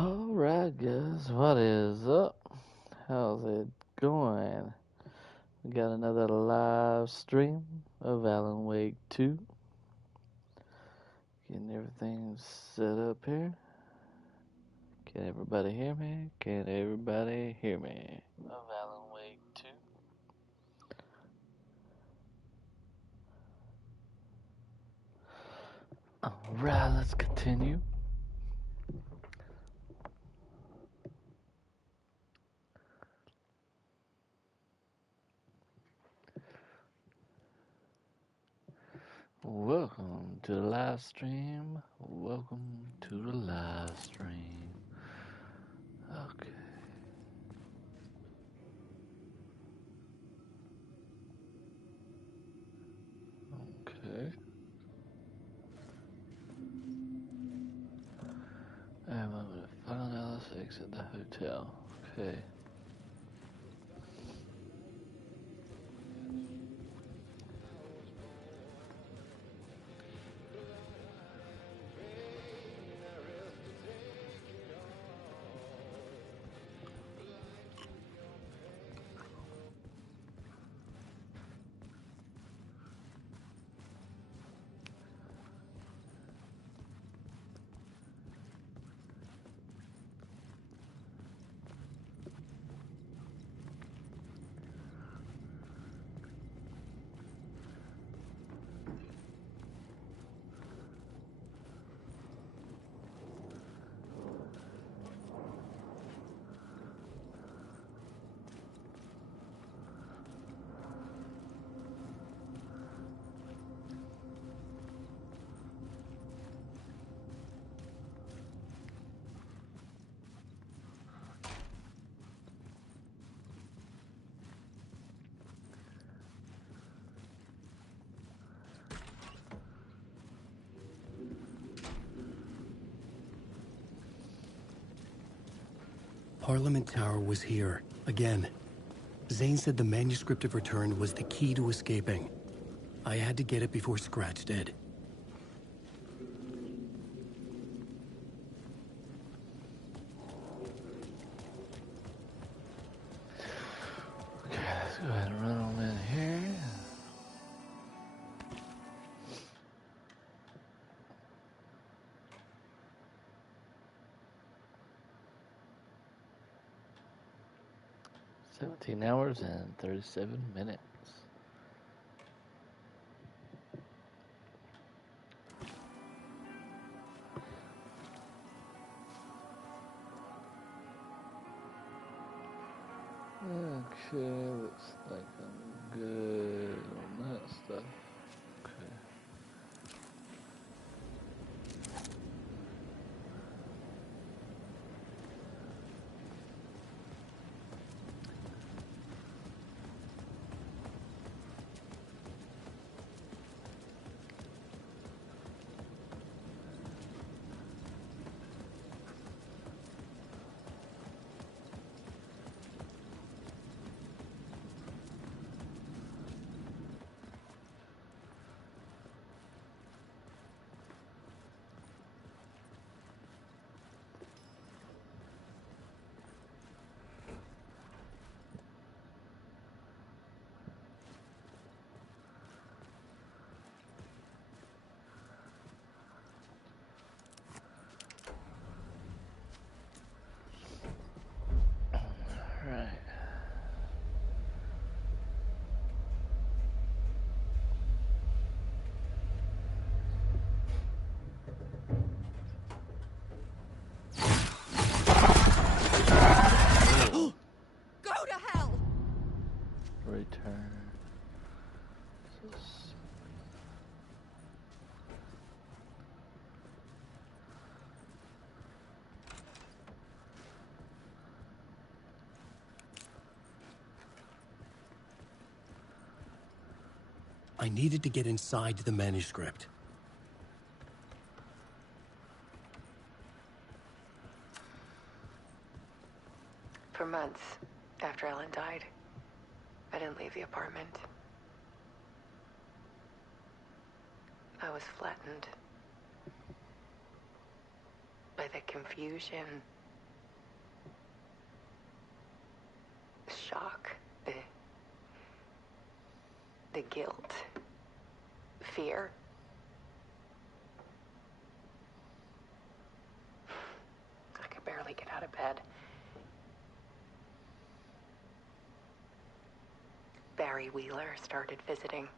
Alright, guys, what is up? How's it going? We got another live stream of Alan Wake 2. Getting everything set up here. Can everybody hear me? Can everybody hear me? Of Alan Wake 2. Alright, let's continue. Welcome to the live stream. Welcome to the live stream. Okay. Okay. I'm going to find Alice exit the hotel. Okay. Parliament Tower was here, again. Zane said the manuscript of return was the key to escaping. I had to get it before Scratch did. Okay, let's go ahead and run on in here. $17 and 37 minutes. Okay, looks like I'm good on that stuff. Okay. Right. Go to hell! Return. I needed to get inside the manuscript. For months after Ellen died, I didn't leave the apartment. I was flattened by the confusion The guilt. Fear. I could barely get out of bed. Barry Wheeler started visiting.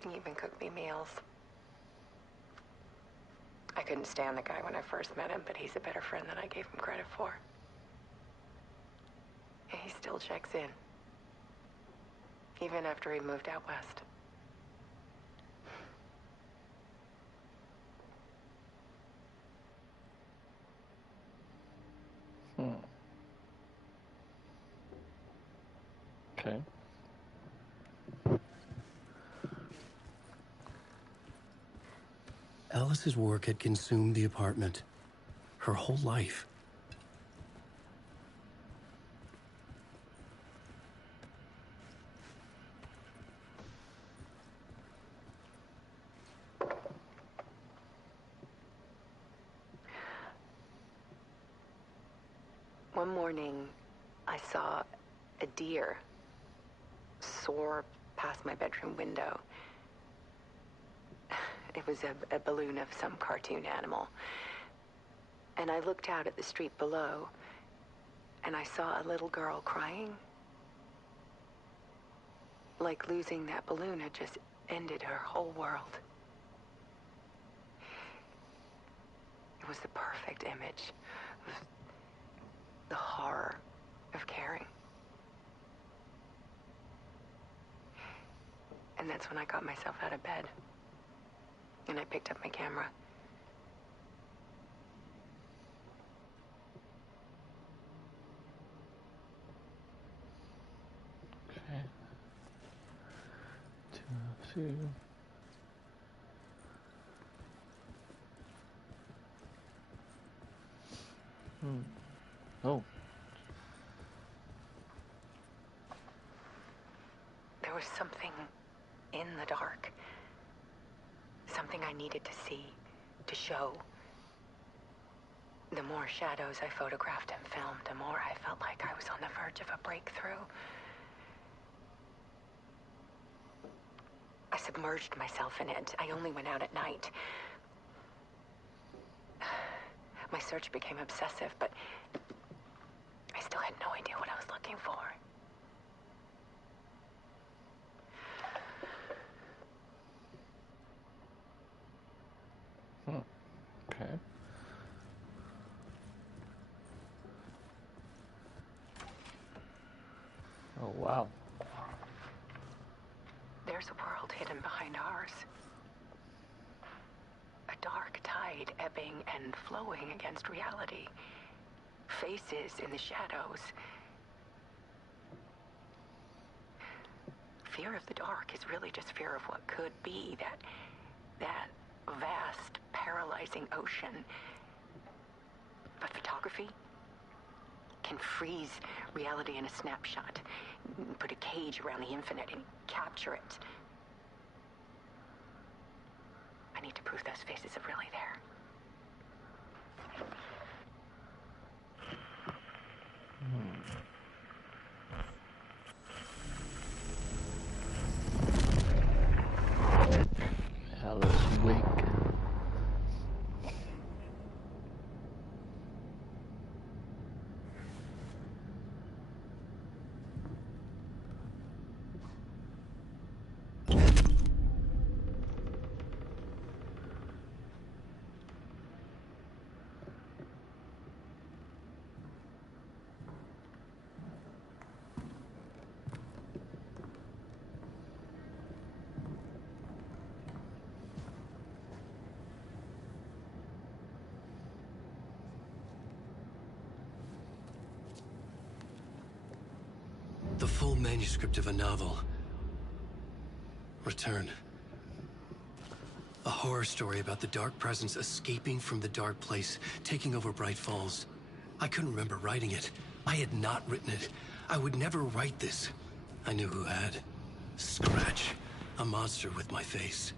He even cooked me meals. I couldn't stand the guy when I first met him, but he's a better friend than I gave him credit for. And he still checks in. Even after he moved out west. Okay. Alice's work had consumed the apartment. Her whole life. One morning, I saw a deer soar past my bedroom window. It was a balloon of some cartoon animal. And I looked out at the street below, and I saw a little girl crying. Like losing that balloon had just ended her whole world. It was the perfect image of the horror of caring. And that's when I got myself out of bed. And I picked up my camera. Okay. Two. Oh. There was something in the dark. Something I needed to see, to show. The more shadows I photographed and filmed, the more I felt like I was on the verge of a breakthrough. I submerged myself in it. I only went out at night. My search became obsessive, but I still had no idea what I was looking for. Okay. Oh, wow. There's a world hidden behind ours. A dark tide ebbing and flowing against reality. Faces in the shadows. Fear of the dark is really just fear of what could be, that vast, paralyzing ocean. But photography can freeze reality in a snapshot, put a cage around the infinite and capture it. I need to prove those faces are really there. Alice Wake. The full manuscript of a novel. Return. A horror story about the dark presence escaping from the dark place, taking over Bright Falls. I couldn't remember writing it. I had not written it. I would never write this. I knew who had. Scratch. A monster with my face.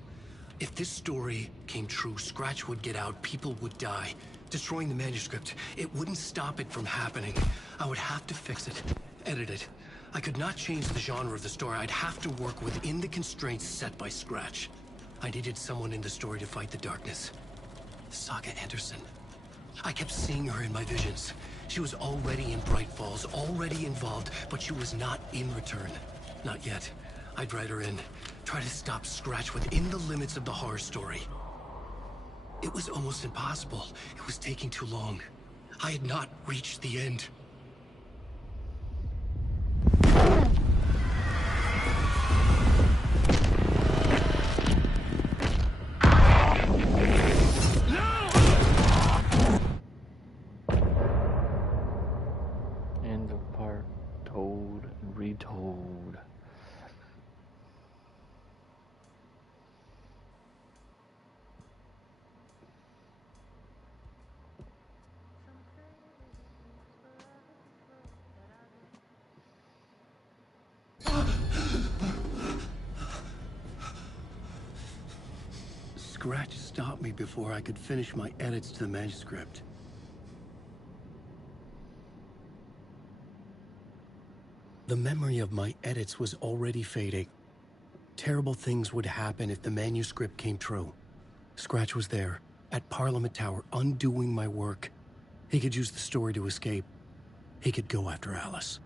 If this story came true, Scratch would get out, people would die. Destroying the manuscript, it wouldn't stop it from happening. I would have to fix it, edit it. I could not change the genre of the story. I'd have to work within the constraints set by Scratch. I needed someone in the story to fight the darkness. Saga Anderson. I kept seeing her in my visions. She was already in Bright Falls, already involved, but she was not in Return. Not yet. I'd write her in. Try to stop Scratch within the limits of the horror story. It was almost impossible. It was taking too long. I had not reached the end. End of part told and retold. Scratch stopped me before I could finish my edits to the manuscript. The memory of my edits was already fading. Terrible things would happen if the manuscript came true. Scratch was there, at Parliament Tower, undoing my work. He could use the story to escape. He could go after Alice.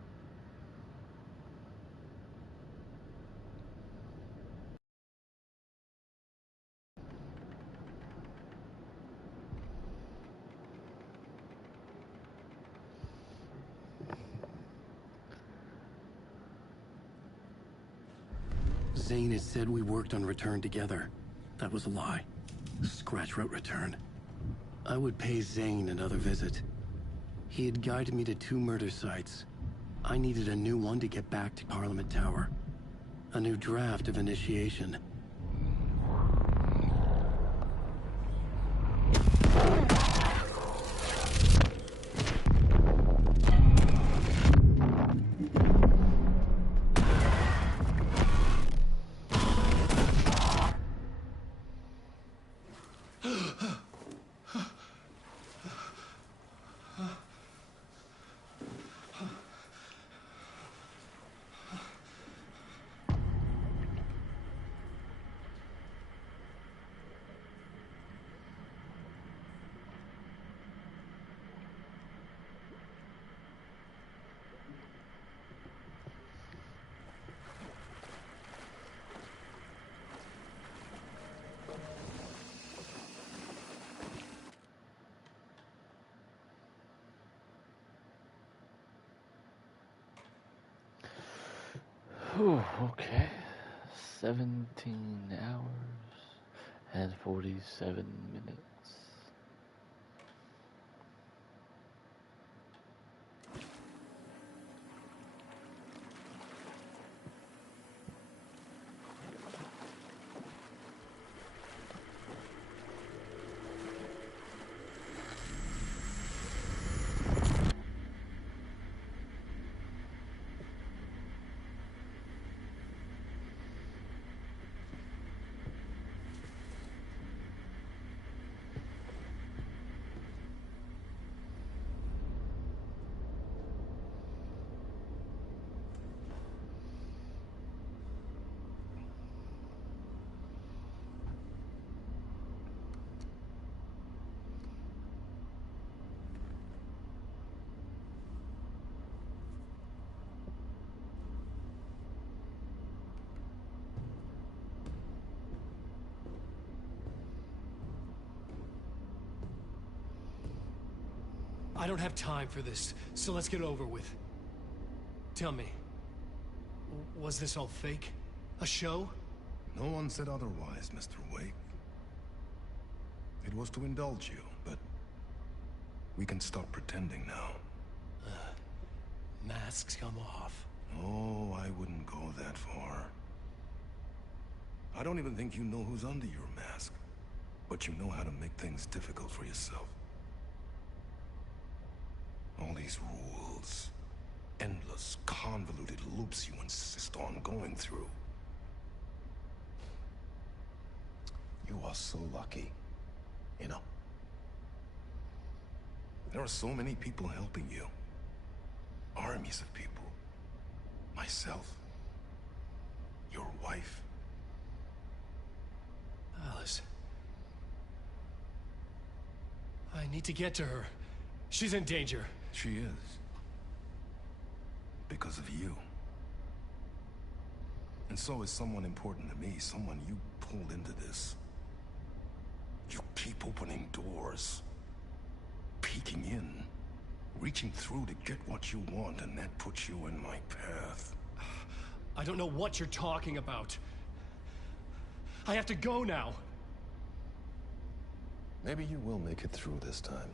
Zane had said we worked on Return together. That was a lie. Scratch wrote Return. I would pay Zane another visit. He had guided me to 2 murder sites. I needed a new one to get back to Parliament Tower. A new draft of Initiation. Whew, okay. 17 hours and 47 minutes. I don't have time for this, so let's get over with. Tell me, was this all fake? A show? No one said otherwise, Mr. Wake. It was to indulge you, but we can stop pretending now. Masks come off. Oh, I wouldn't go that far. I don't even think you know who's under your mask, but you know how to make things difficult for yourself. All these rules, endless, convoluted loops you insist on going through. You are so lucky, you know. There are so many people helping you. Armies of people. Myself. Your wife. Alice. I need to get to her. She's in danger. She is. Because of you. And so is someone important to me, someone you pulled into this. You keep opening doors. Peeking in. Reaching through to get what you want, and that puts you in my path. I don't know what you're talking about. I have to go now. Maybe you will make it through this time.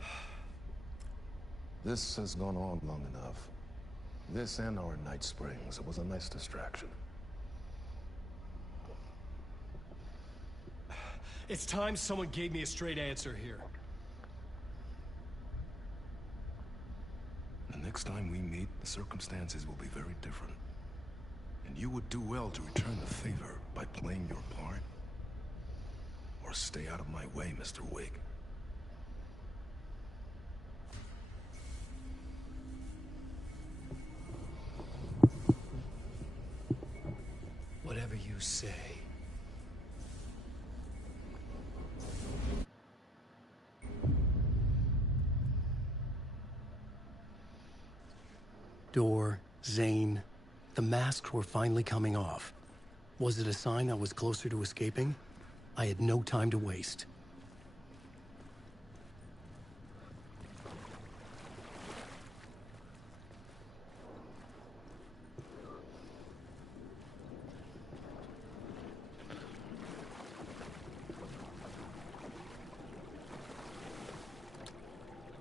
This has gone on long enough. This and our Night Springs. It was a nice distraction. It's time someone gave me a straight answer here. The next time we meet, the circumstances will be very different. And you would do well to return the favor by playing your part. Or stay out of my way, Mr. Wig. Whatever you say. Door, Zane. The masks were finally coming off. Was it a sign I was closer to escaping? I had no time to waste.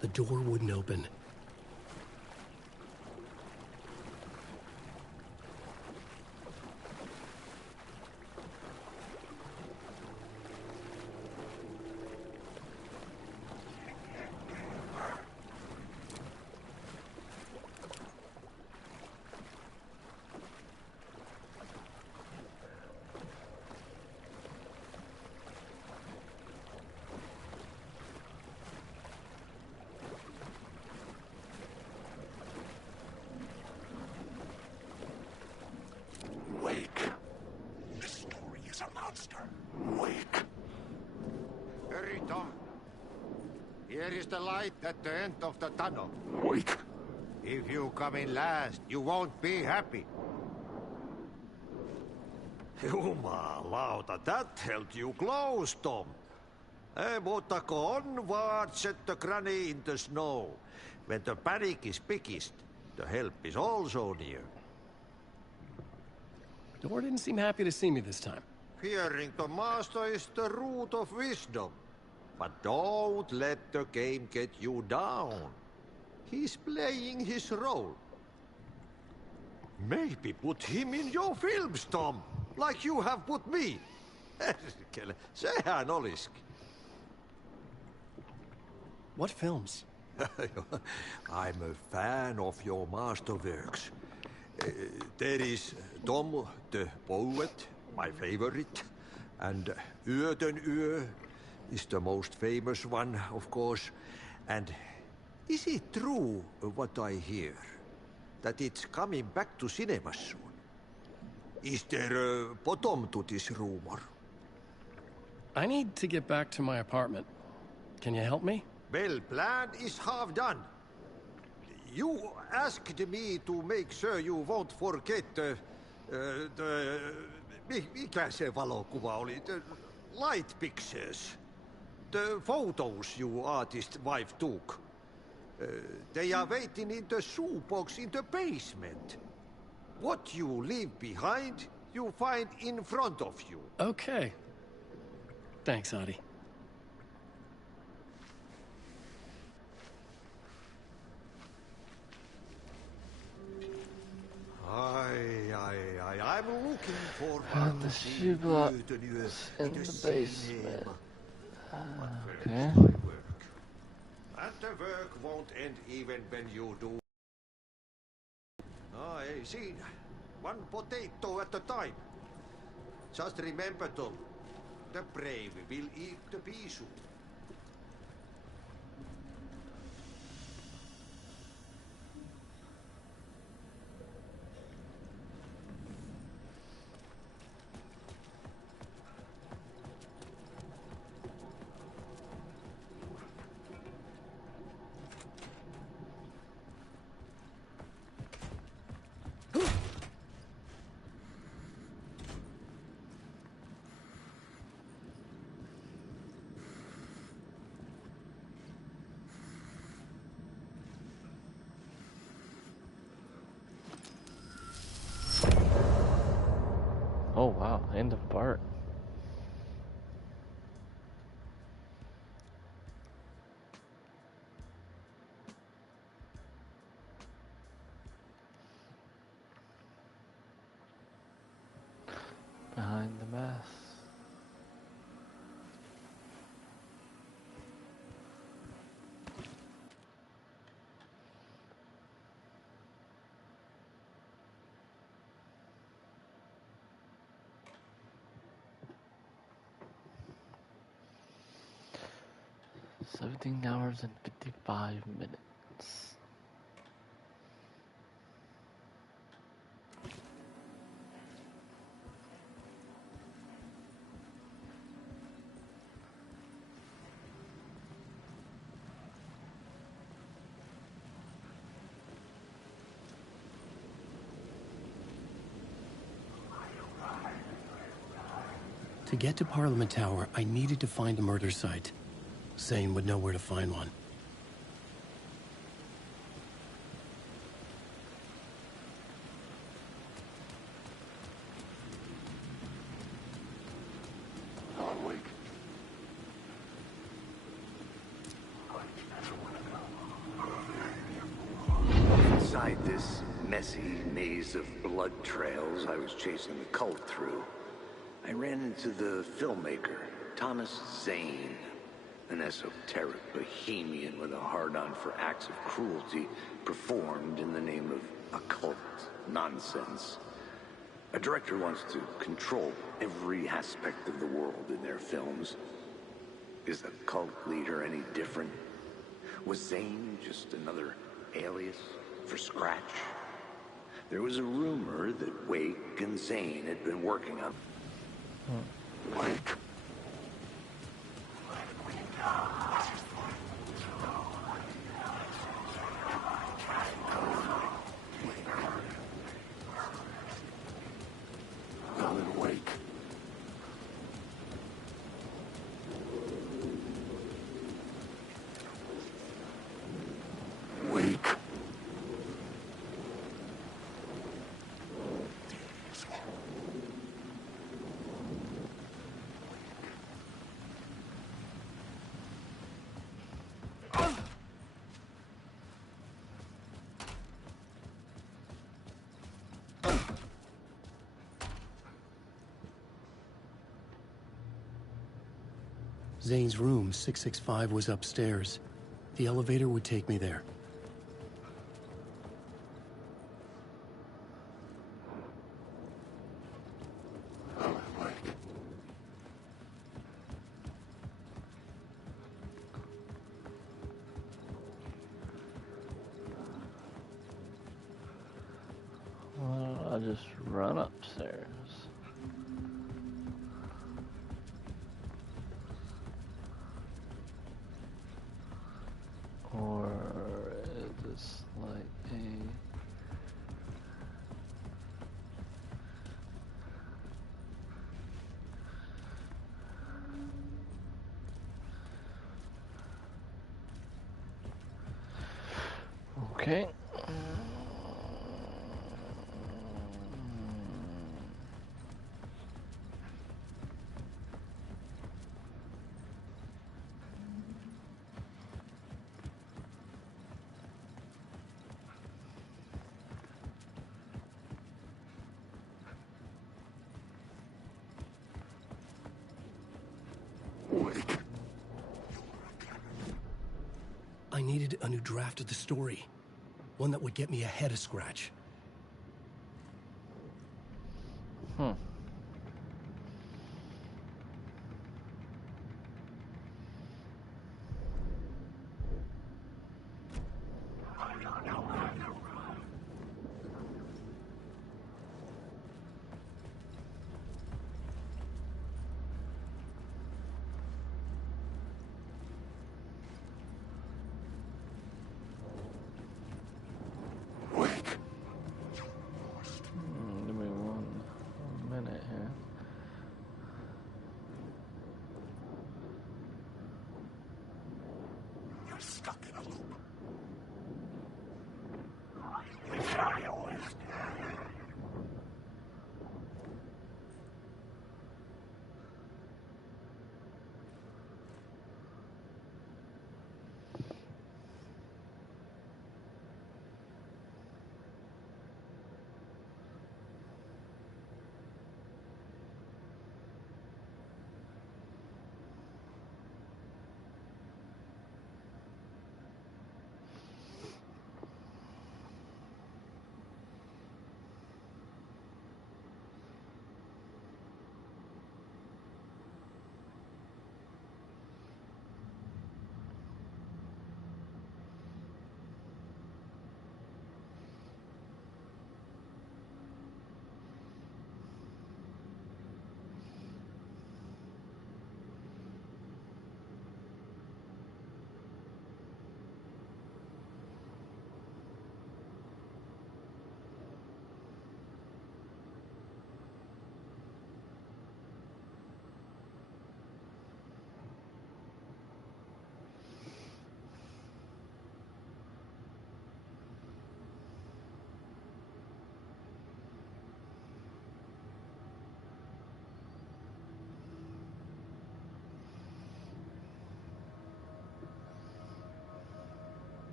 The door wouldn't open. Wake. This story is a monster. Wake. Hurry, Tom. Here is the light at the end of the tunnel. Wake. If you come in last, you won't be happy. Jumalauta, that held you close, Tom. Mutta go onward, set the granny in the snow. When the panic is biggest, the help is also near. Door didn't seem happy to see me this time. Fearing the master is the root of wisdom. But don't let the game get you down. He's playing his role. Maybe put him in your films, Tom, like you have put me. Sehän olisikin. What films? I'm a fan of your masterworks. There is Tom the Poet, my favorite, and Yöden Yö is the most famous one, of course. And is it true what I hear, that it's coming back to cinemas soon? Is there a bottom to this rumor? I need to get back to my apartment. Can you help me? Well, plan is half done. You asked me to make sure you won't forget mikä se valokuva oli? The light pictures. The photos you artist wife took. They are waiting in the shoebox in the basement. What you leave behind, you find in front of you. Okay. Thanks, Adi. I'm looking for And the shoebox in the basement. Okay. And the work won't end even when you do. Ei siinä. One potato at a time. Just remember, Tom, the brave will eat the pea soup. Oh wow, end of part. Behind the mask. $17 and 55 minutes. To get to Parliament Tower, I needed to find a murder site. Zane would know where to find one. Inside this messy maze of blood trails I was chasing the cult through, I ran into the filmmaker, Thomas Zane, an esoteric bohemian with a hard-on for acts of cruelty performed in the name of occult nonsense. A director wants to control every aspect of the world in their films. Is the cult leader any different? Was Zane just another alias for Scratch? There was a rumor that Wake and Zane had been working on... Wake. Alan Wake. Wake. Zane's room, 665, was upstairs. The elevator would take me there. Alan Wake. Why don't I just run upstairs? Or is this like a... Okay. I needed a new draft of the story. One that would get me ahead of Scratch. Give me one minute here. You're stuck in a loop.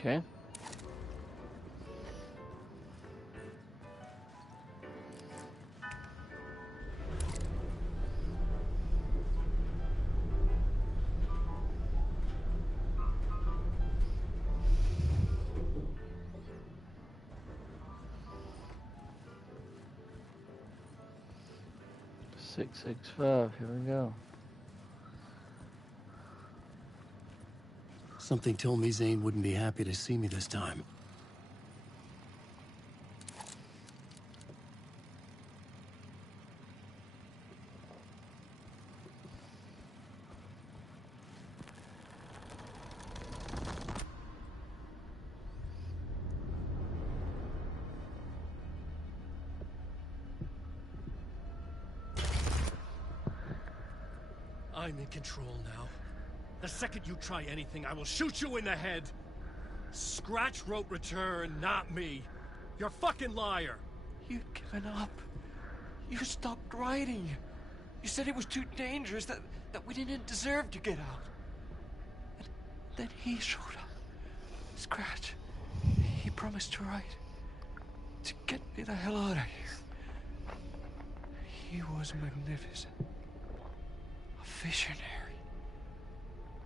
Okay. Six, 6, 5. Here we go. Something told me Zane wouldn't be happy to see me this time. I'm in control now. The second you try anything, I will shoot you in the head. Scratch wrote Return, not me. You're a fucking liar. You'd given up. You stopped writing. You said it was too dangerous, that we didn't deserve to get out. And then he showed up. Scratch. He promised to write. To get me the hell out of here. He was magnificent. A visionary.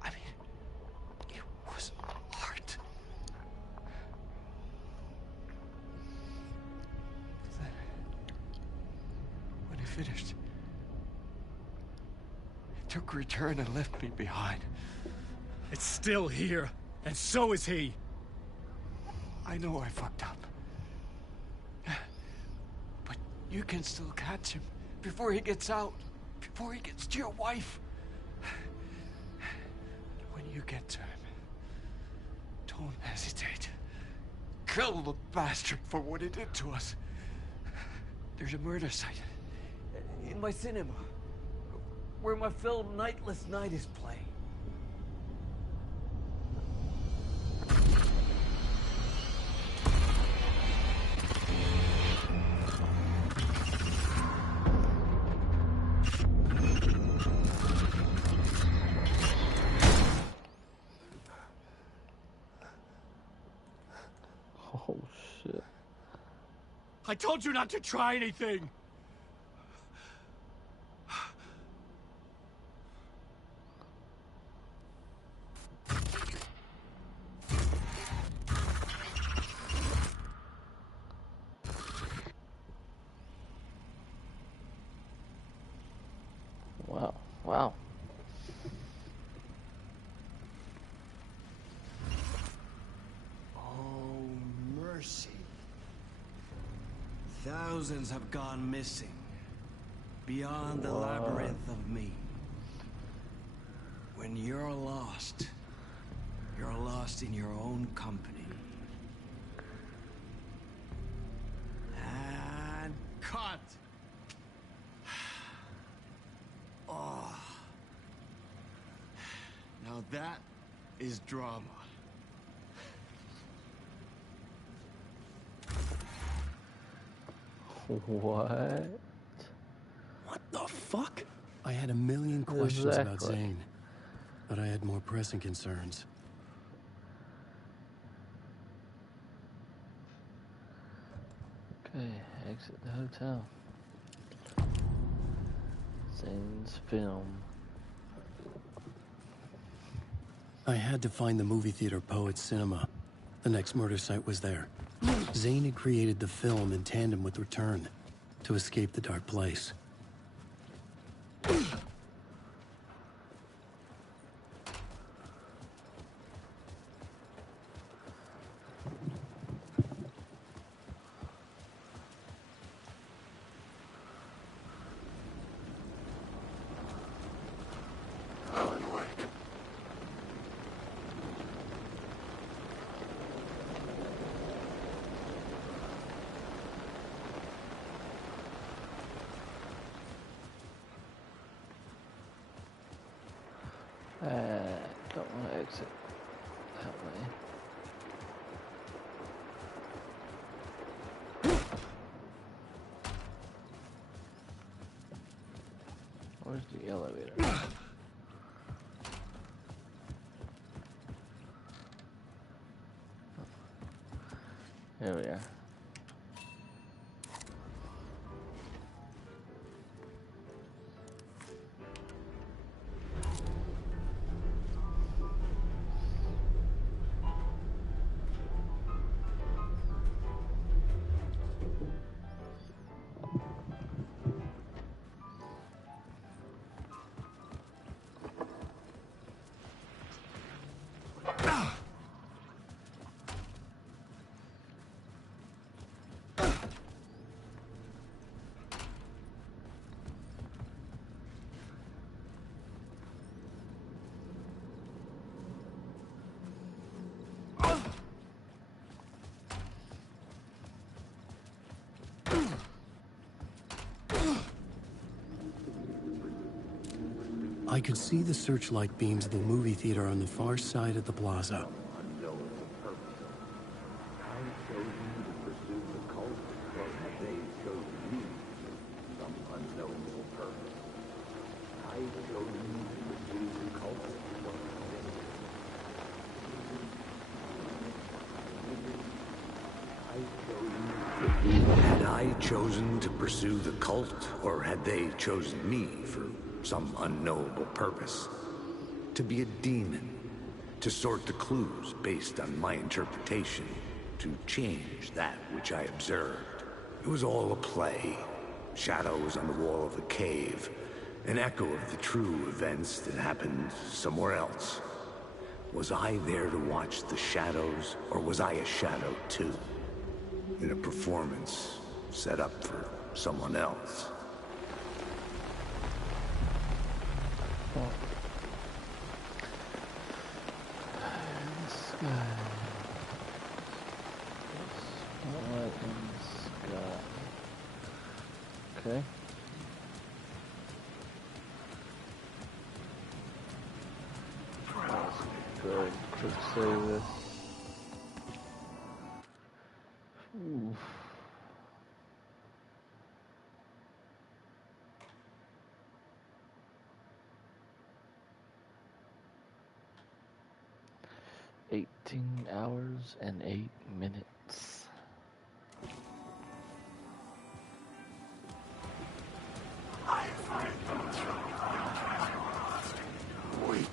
I mean, it was art. Then, when he finished, he took Return and left me behind. It's still here, and so is he. I know I fucked up. But you can still catch him before he gets out, before he gets to your wife. When you get to him, don't hesitate. Kill the bastard for what he did to us. There's a murder site in my cinema where my film Nightless Night is playing. Oh, shit. I told you not to try anything. Wow. Wow. Oh, mercy. Thousands have gone missing. Beyond the labyrinth of me. When you're lost in your own company. And cut! Oh. Now that is drama. What? What the fuck? I had a million questions about Exactly. Zane, but I had more pressing concerns. Okay, exit the hotel. Zane's film. I had to find the movie theater Poet Cinema. The next murder site was there. Zane had created the film in tandem with Return to escape the dark place. There we are. I could see the searchlight beams of the movie theater on the far side of the plaza. Had I chosen to pursue the cult, or had they chosen me for some unknowable purpose? To be a demon, to sort the clues based on my interpretation, to change that which I observed. It was all a play. Shadows on the wall of the cave, an echo of the true events that happened somewhere else. Was I there to watch the shadows, or was I a shadow too? In a performance set up for someone else. Okay. Good. Quick save this. Ooh. $18 and 8 minutes. Weak.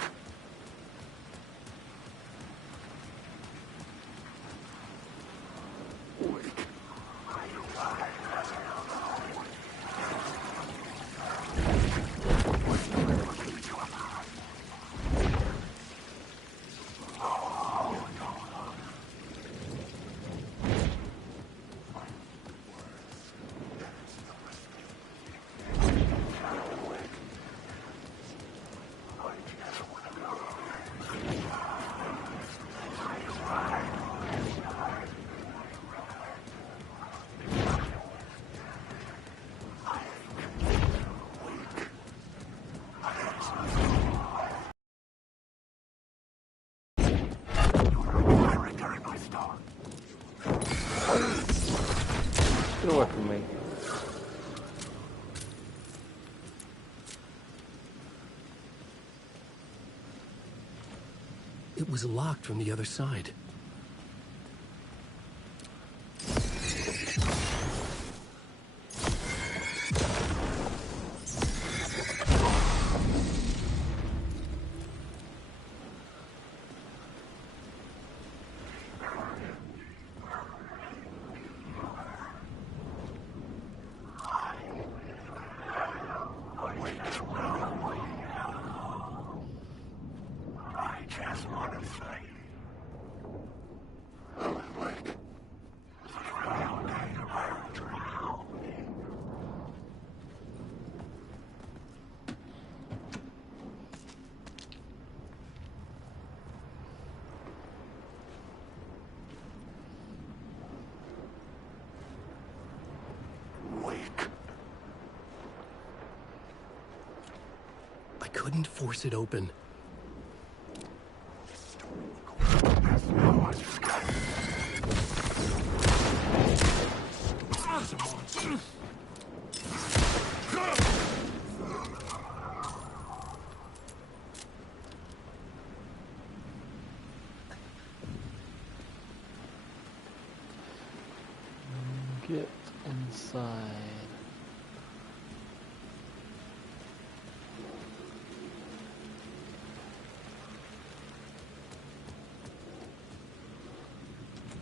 Get away from me. It was locked from the other side. I couldn't force it open. get inside.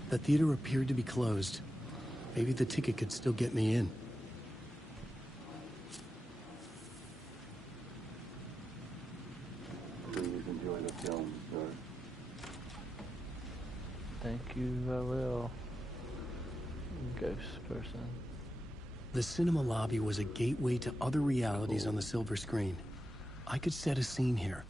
The theater appeared to be closed. Maybe the ticket could still get me in. Please enjoy the film, sir. Thank you, I will. Ghost person. The cinema lobby was a gateway to other realities on the silver screen. I could set a scene here.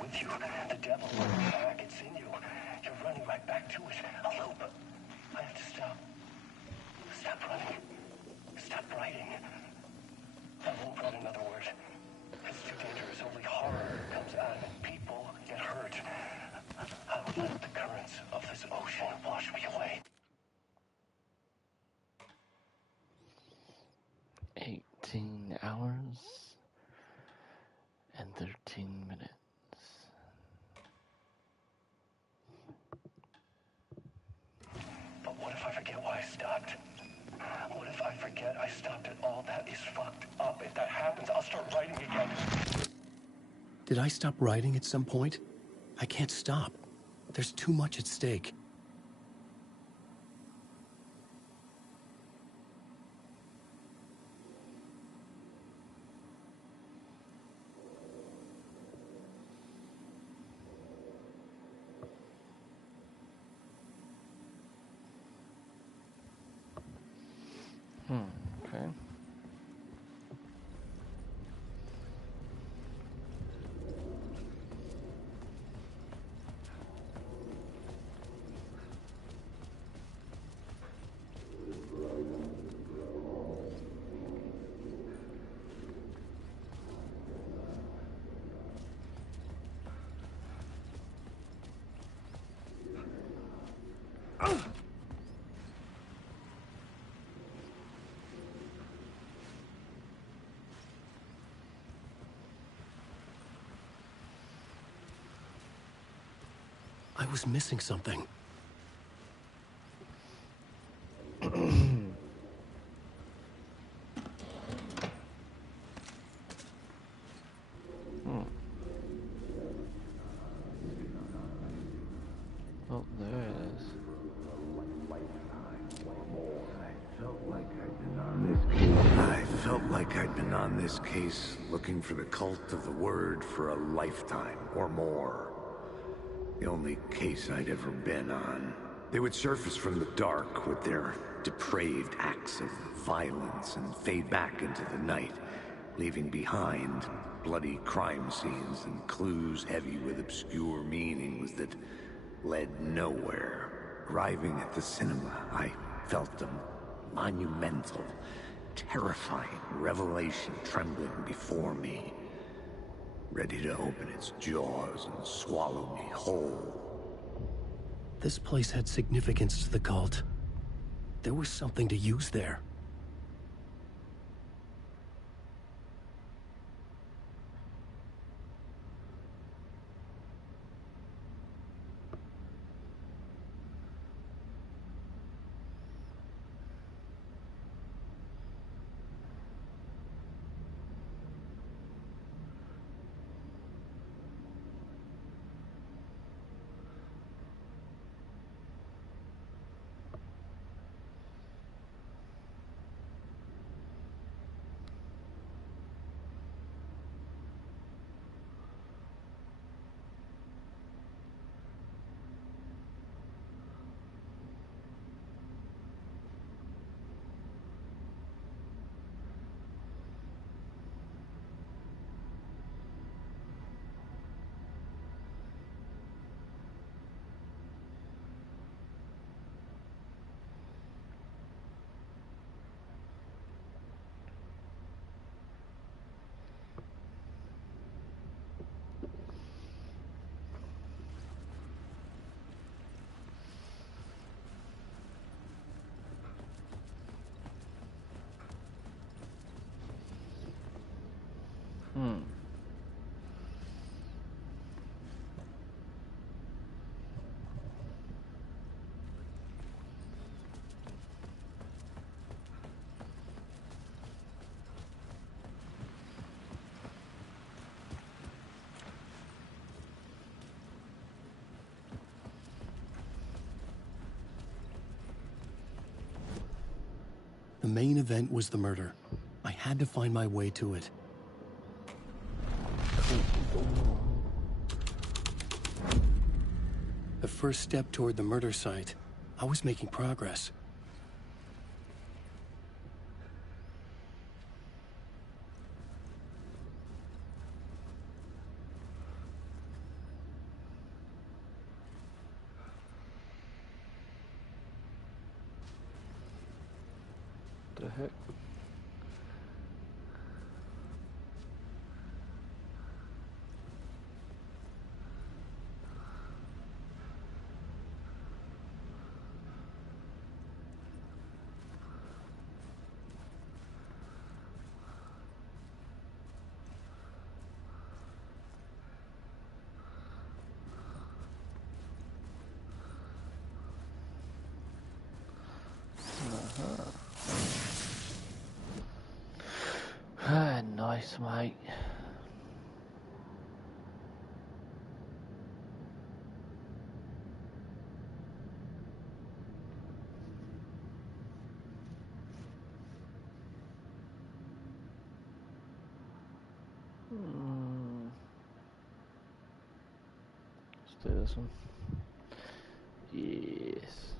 With you. The devil is back. It's in you. You're running right back to it. A loop. I have to stop. Stop running. Stop writing. I won't write another word. It's too dangerous. Only horror comes out of it. People get hurt. I'll let the currents of this ocean wash me away. 18 hours and 13 minutes. But what if I forget why I stopped? What if I forget I stopped at all? That is fucked up. If that happens, I'll start writing again. Did I stop writing at some point? I can't stop. There's too much at stake. Okay. I was missing something. Oh, there it is. I felt like I'd been on this case looking for the cult of the word for a lifetime or more. The only case I'd ever been on. They would surface from the dark with their depraved acts of violence and fade back into the night, leaving behind bloody crime scenes and clues heavy with obscure meanings that led nowhere. arriving at the cinema, I felt a monumental, terrifying revelation trembling before me, ready to open its jaws and swallow me whole. This place had significance to the cult. There was something to use there. The main event was the murder. I had to find my way to it. The first step toward the murder site. I was making progress. The heck? Nice, mate. Let's do this one. Yes.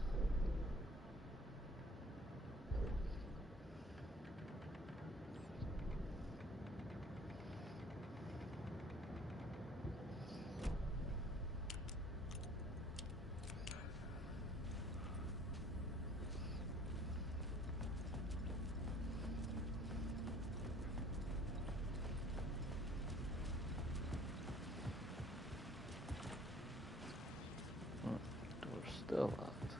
Still locked.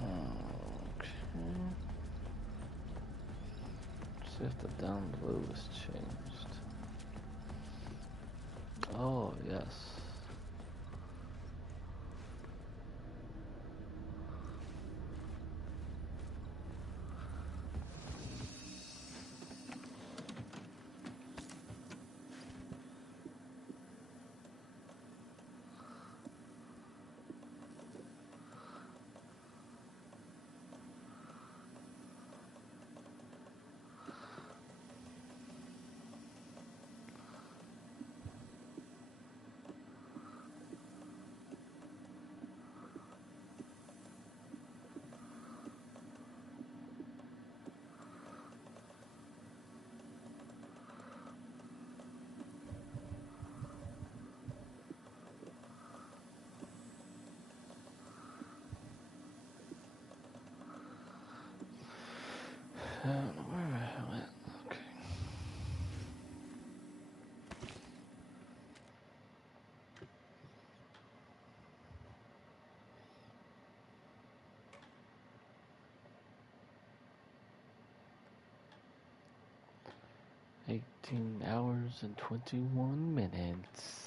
Okay. See if the down blue was changed. Oh, yes. 18 hours and 21 minutes.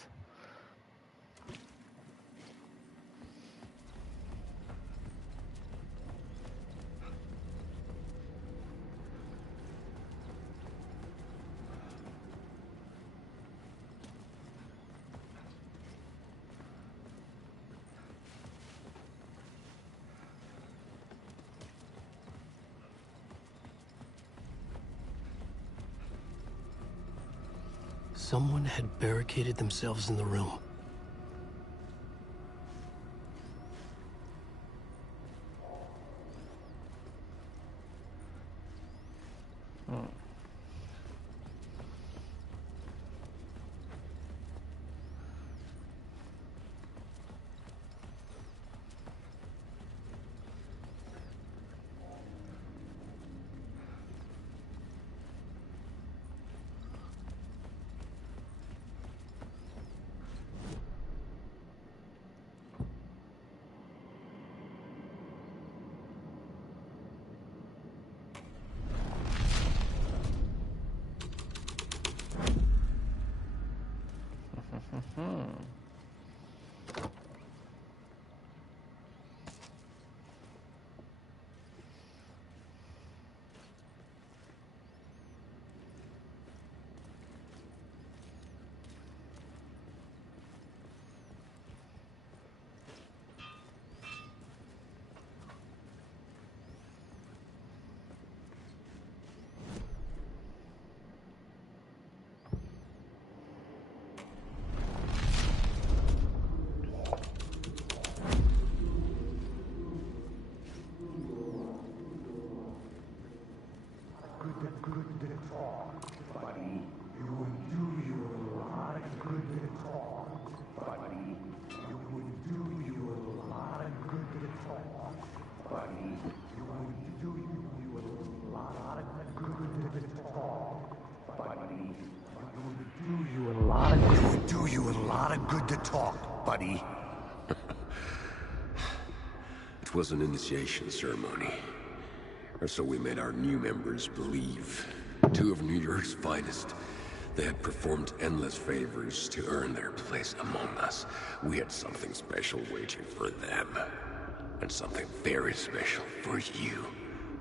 Someone had barricaded themselves in the room. Do you a lot of good to talk, buddy. It was an initiation ceremony. Or so we made our new members believe. Two of New York's finest. They had performed endless favors to earn their place among us. We had something special waiting for them. And something very special for you,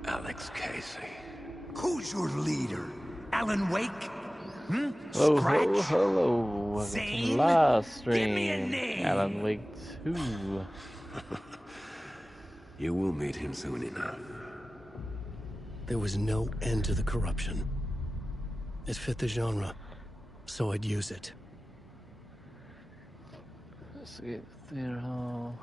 Alex Casey. Who's your leader? Alan Wake? Oh, Scratch? hello. Welcome to the Zane? live stream. Give me a name. Alan Wake 2. You will meet him soon enough. There was no end to the corruption. It fit the genre, so I'd use it. Let's get the theater hall.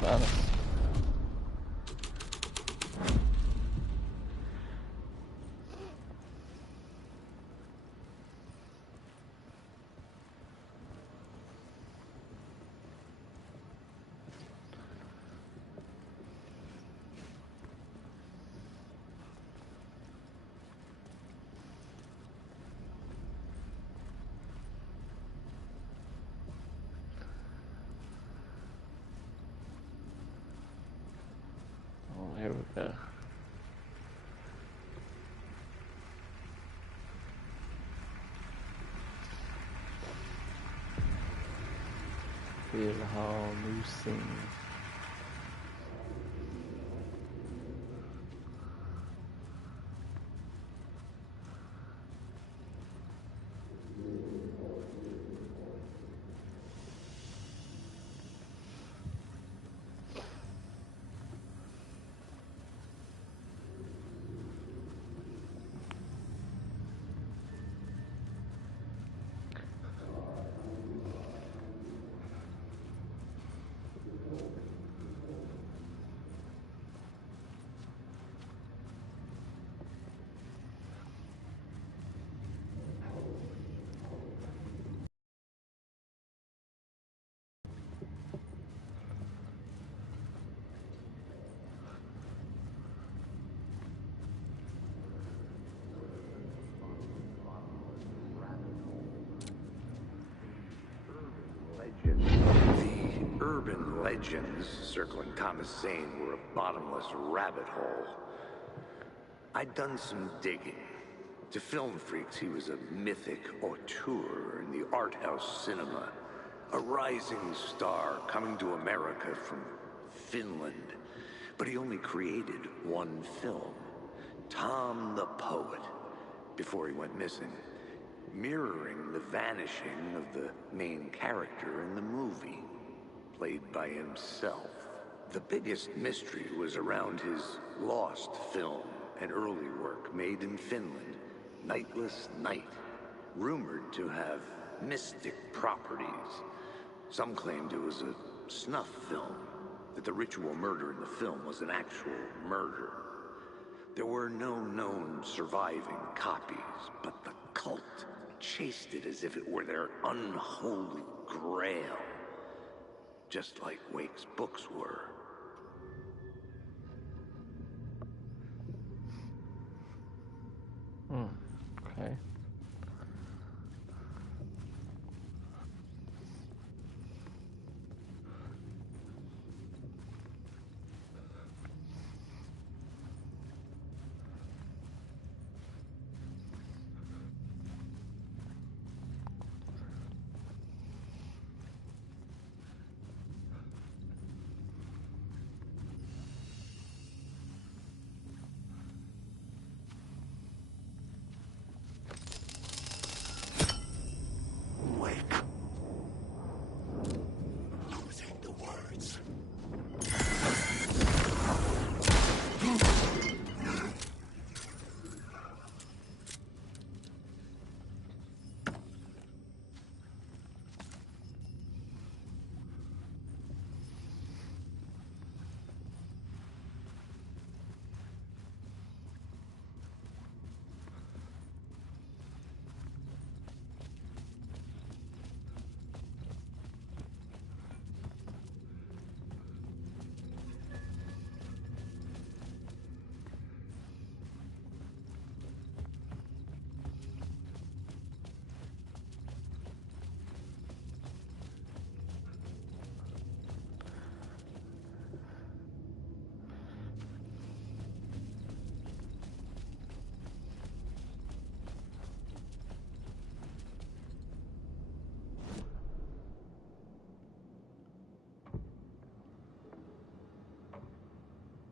Spanish. Here we go. Theater hall, new scene. legends circling Thomas Zane were a bottomless rabbit hole. I'd done some digging. To film freaks, he was a mythic auteur in the art house cinema. A rising star coming to America from Finland. But he only created one film, Tom the Poet, before he went missing, mirroring the vanishing of the main character in the movie, played by himself. The biggest mystery was around his lost film, an early work made in Finland, Nightless Night, rumored to have mystic properties. Some claimed it was a snuff film, that the ritual murder in the film was an actual murder. There were no known surviving copies, but the cult chased it as if it were their unholy grail, just like Wake's books were. Okay.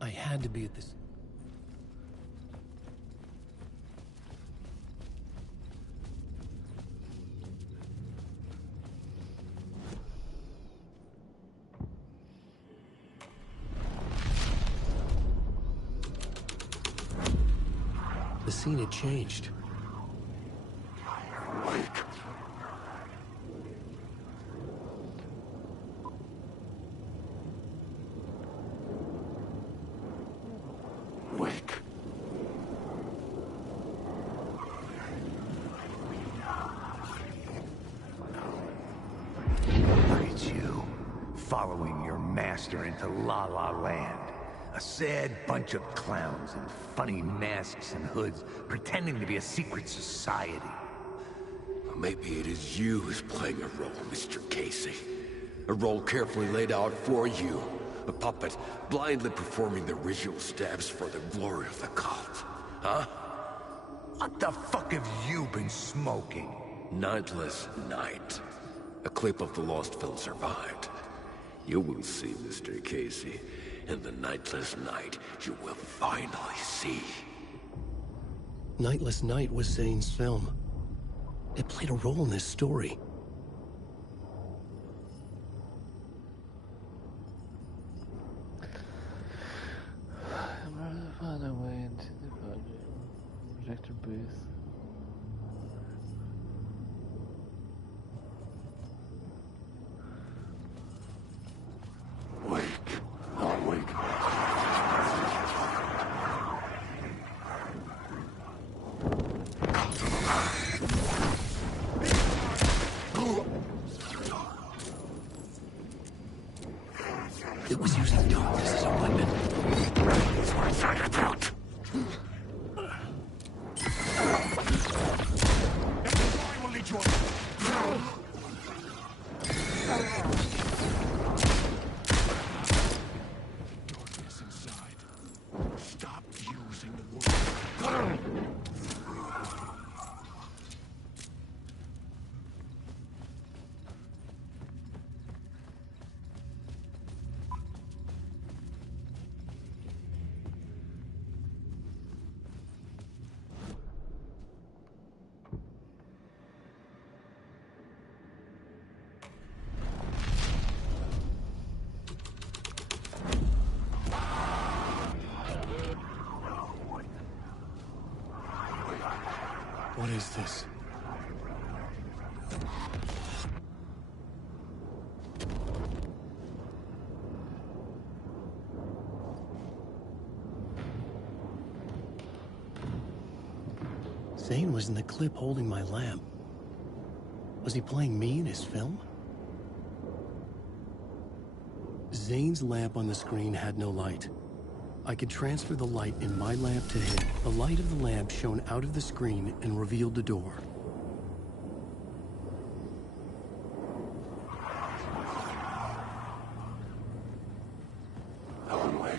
I had to be at this. The scene had changed. Following your master into La La Land. A sad bunch of clowns in funny masks and hoods pretending to be a secret society. Maybe it is you who's playing a role, Mr. Casey. A role carefully laid out for you. A puppet blindly performing the ritual steps for the glory of the cult. Huh? What the fuck have you been smoking? Nightless Night. A clip of the lost film survived. You will see, Mr. Casey. In the Nightless Night, you will finally see. Nightless Night was Zane's film. It played a role in this story. I'm ready to find a way into the projector booth. It was using darkness as a weapon. What's that about? What is this? Zane was in the clip holding my lamp. Was he playing me in his film? Zane's lamp on the screen had no light. I could transfer the light in my lamp to him. The light of the lamp shone out of the screen and revealed the door. Alan Wake.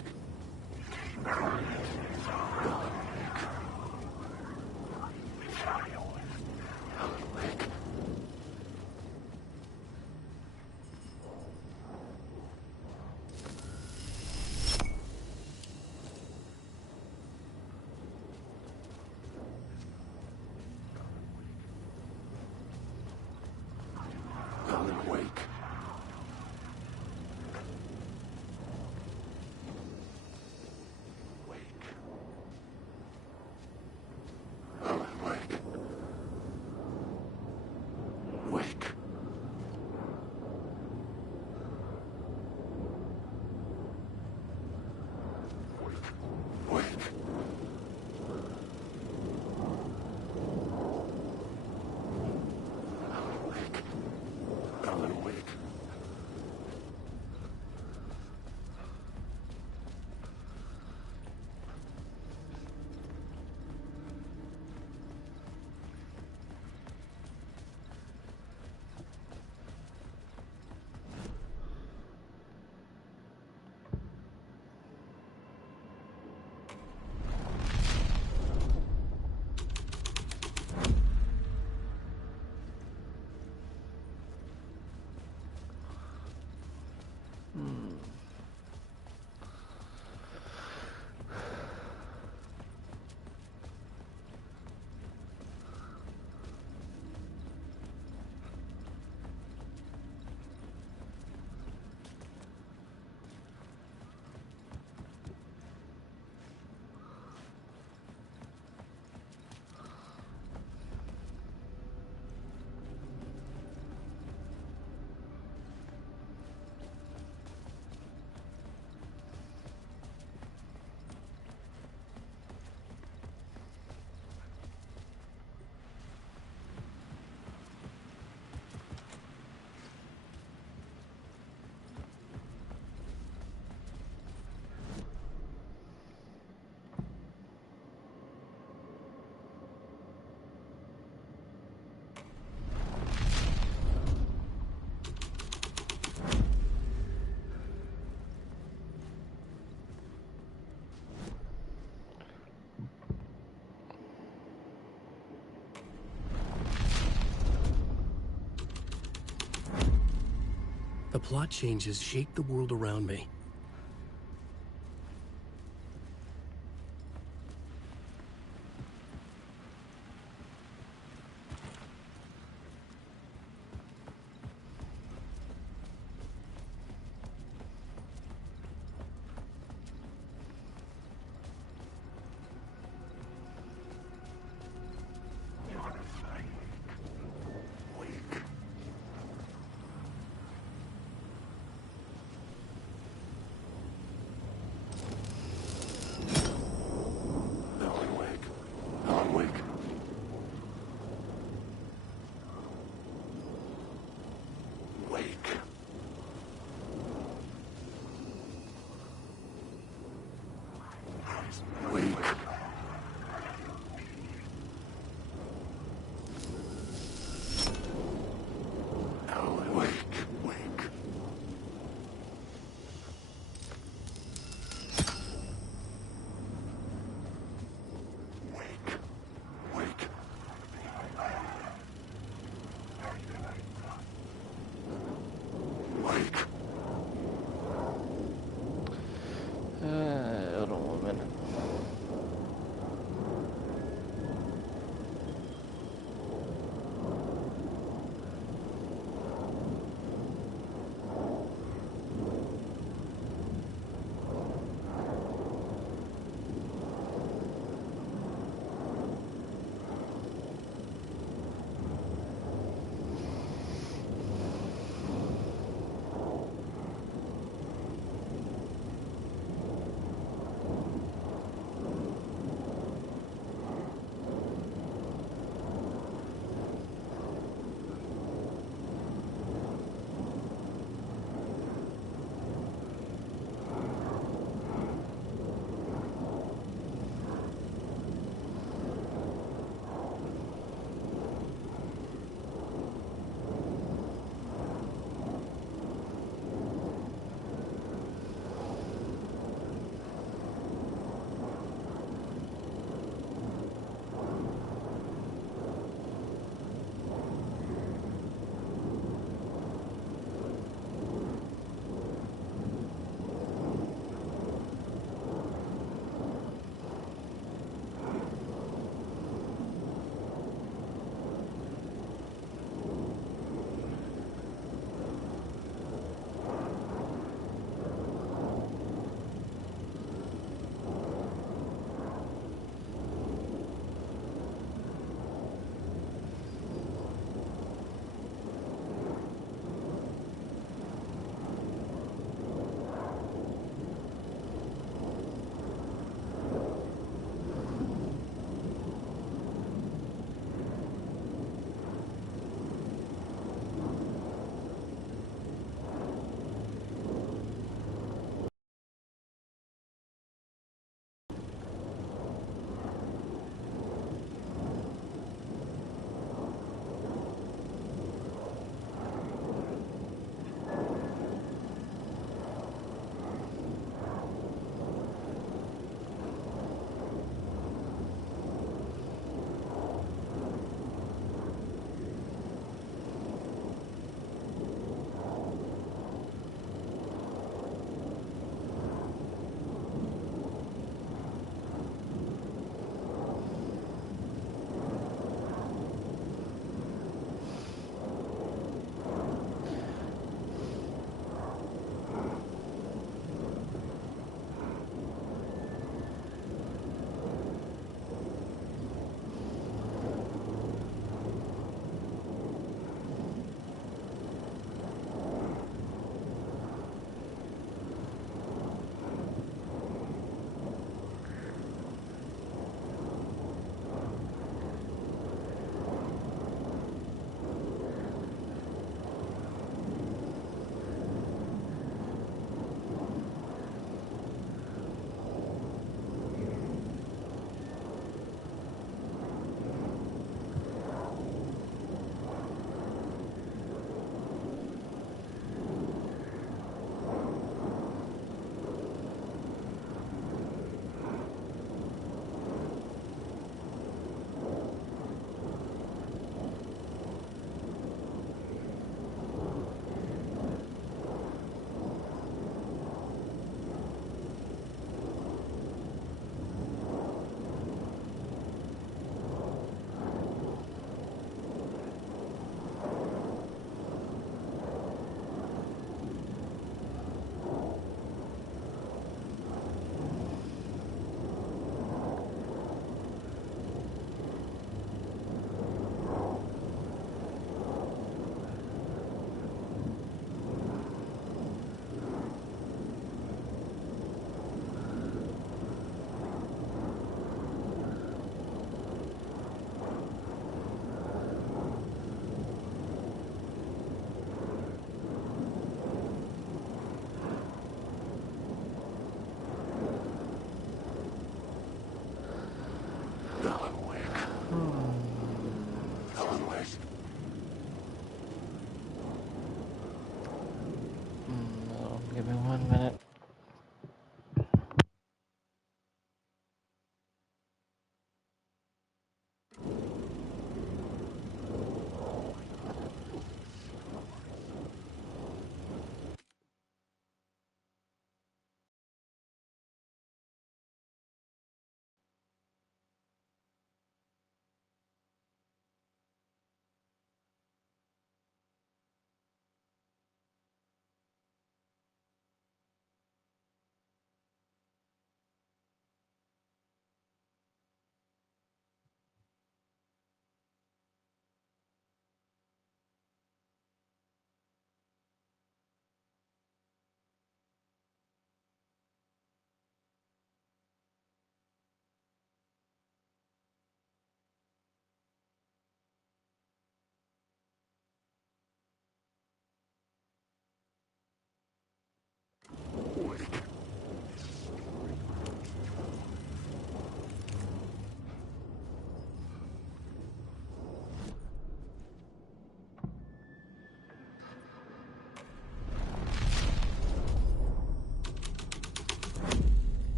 Alan Wake. Alan Wake. Wake. Wake. Alan Wake. The plot changes shaped the world around me.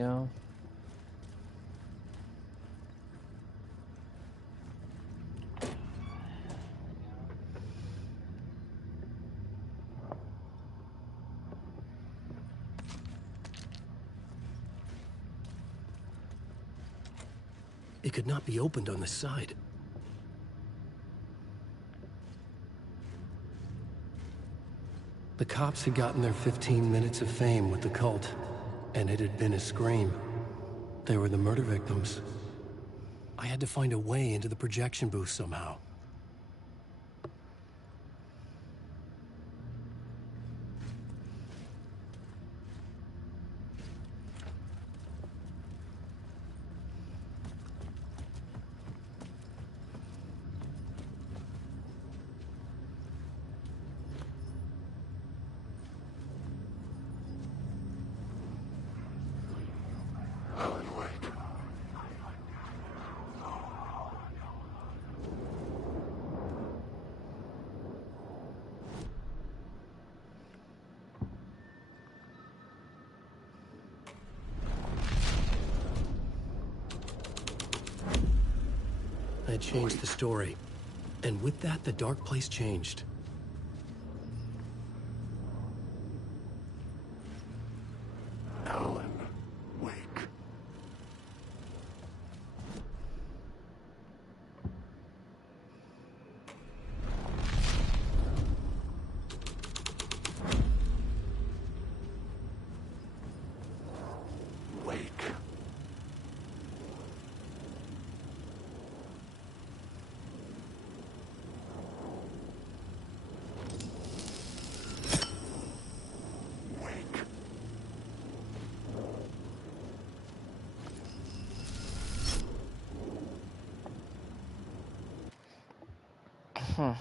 go. It could not be opened on the side. The cops had gotten their 15 minutes of fame with the cult, and it had been a scream. They were the murder victims. I had to find a way into the projection booth somehow. I had changed the story. And with that, the dark place changed. Alan Wake. Wake. Hmm.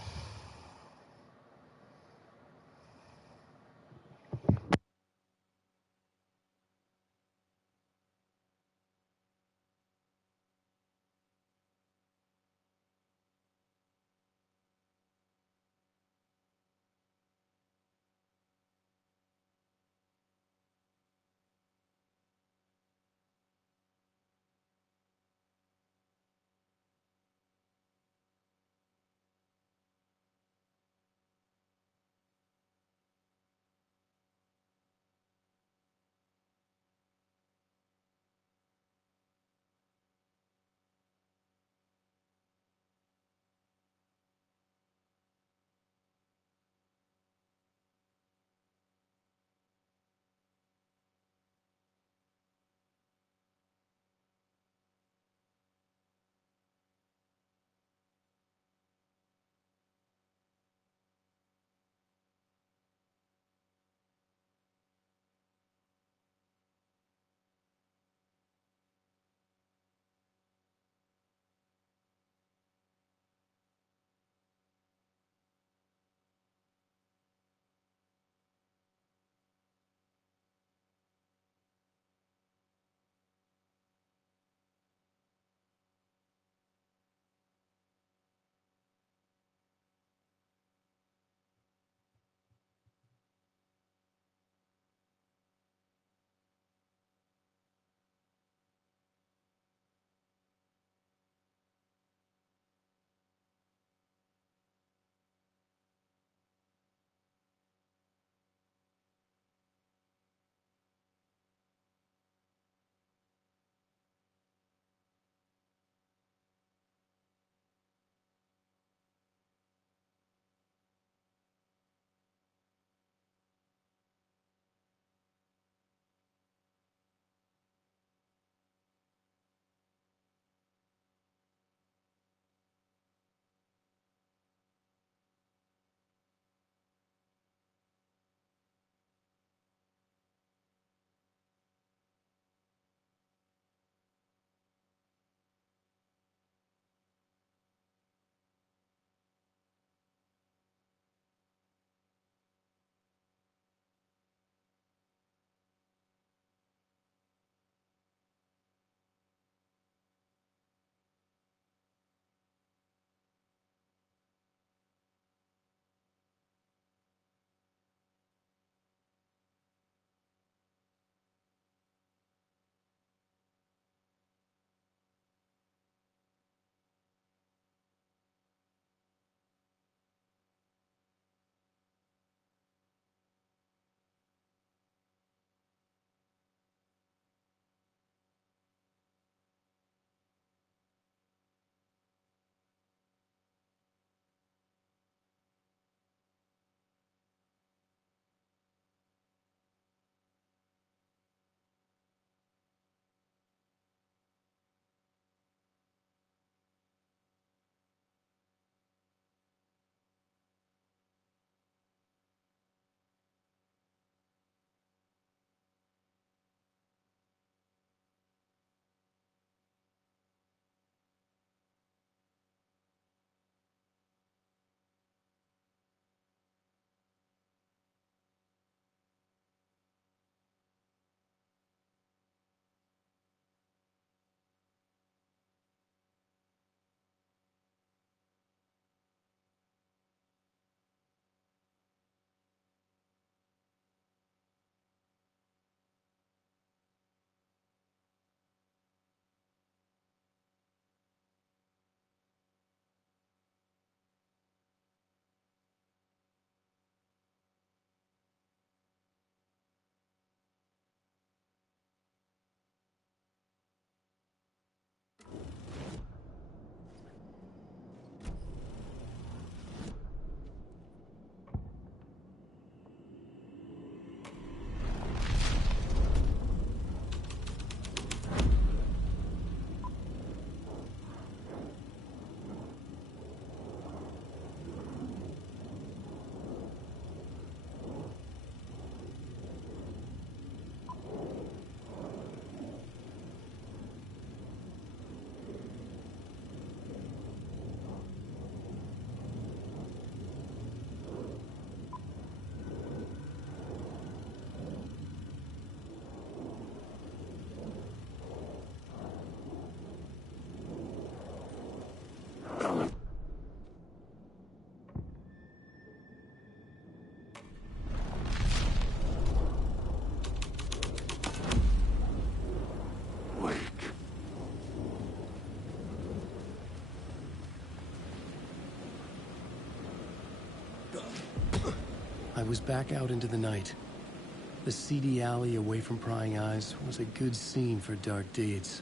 was back out into the night. The seedy alley away from prying eyes was a good scene for dark deeds.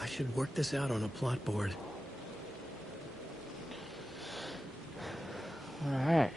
I should work this out on a plot board. All right.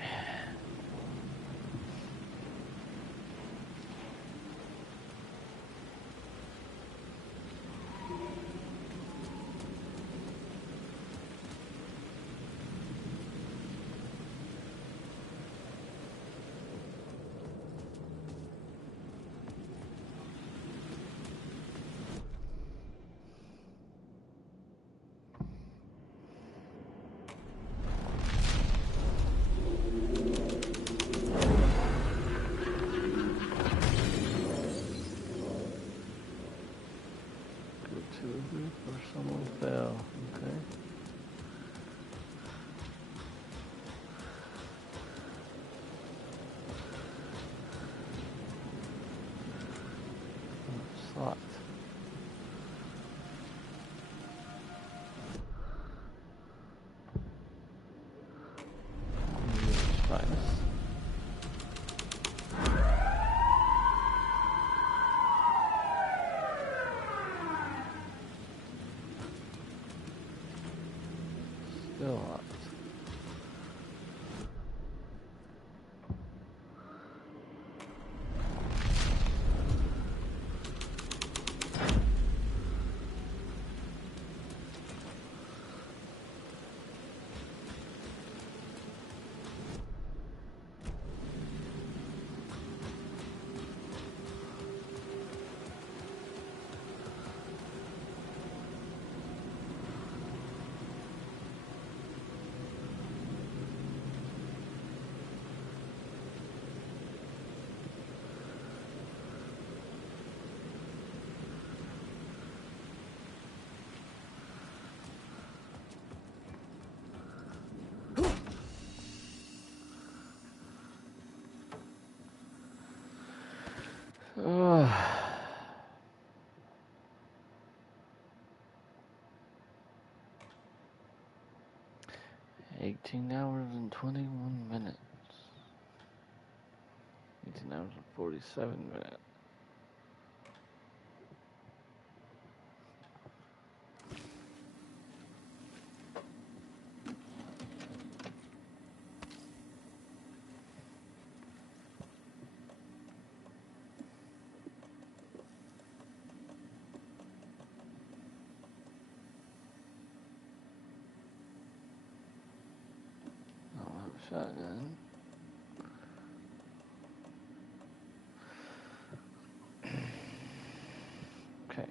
Or someone fell. Okay. Slot. Finest. Still locked. Ugh. 18 hours and 21 minutes. 18 hours and 47 minutes. Shotgun. Okay.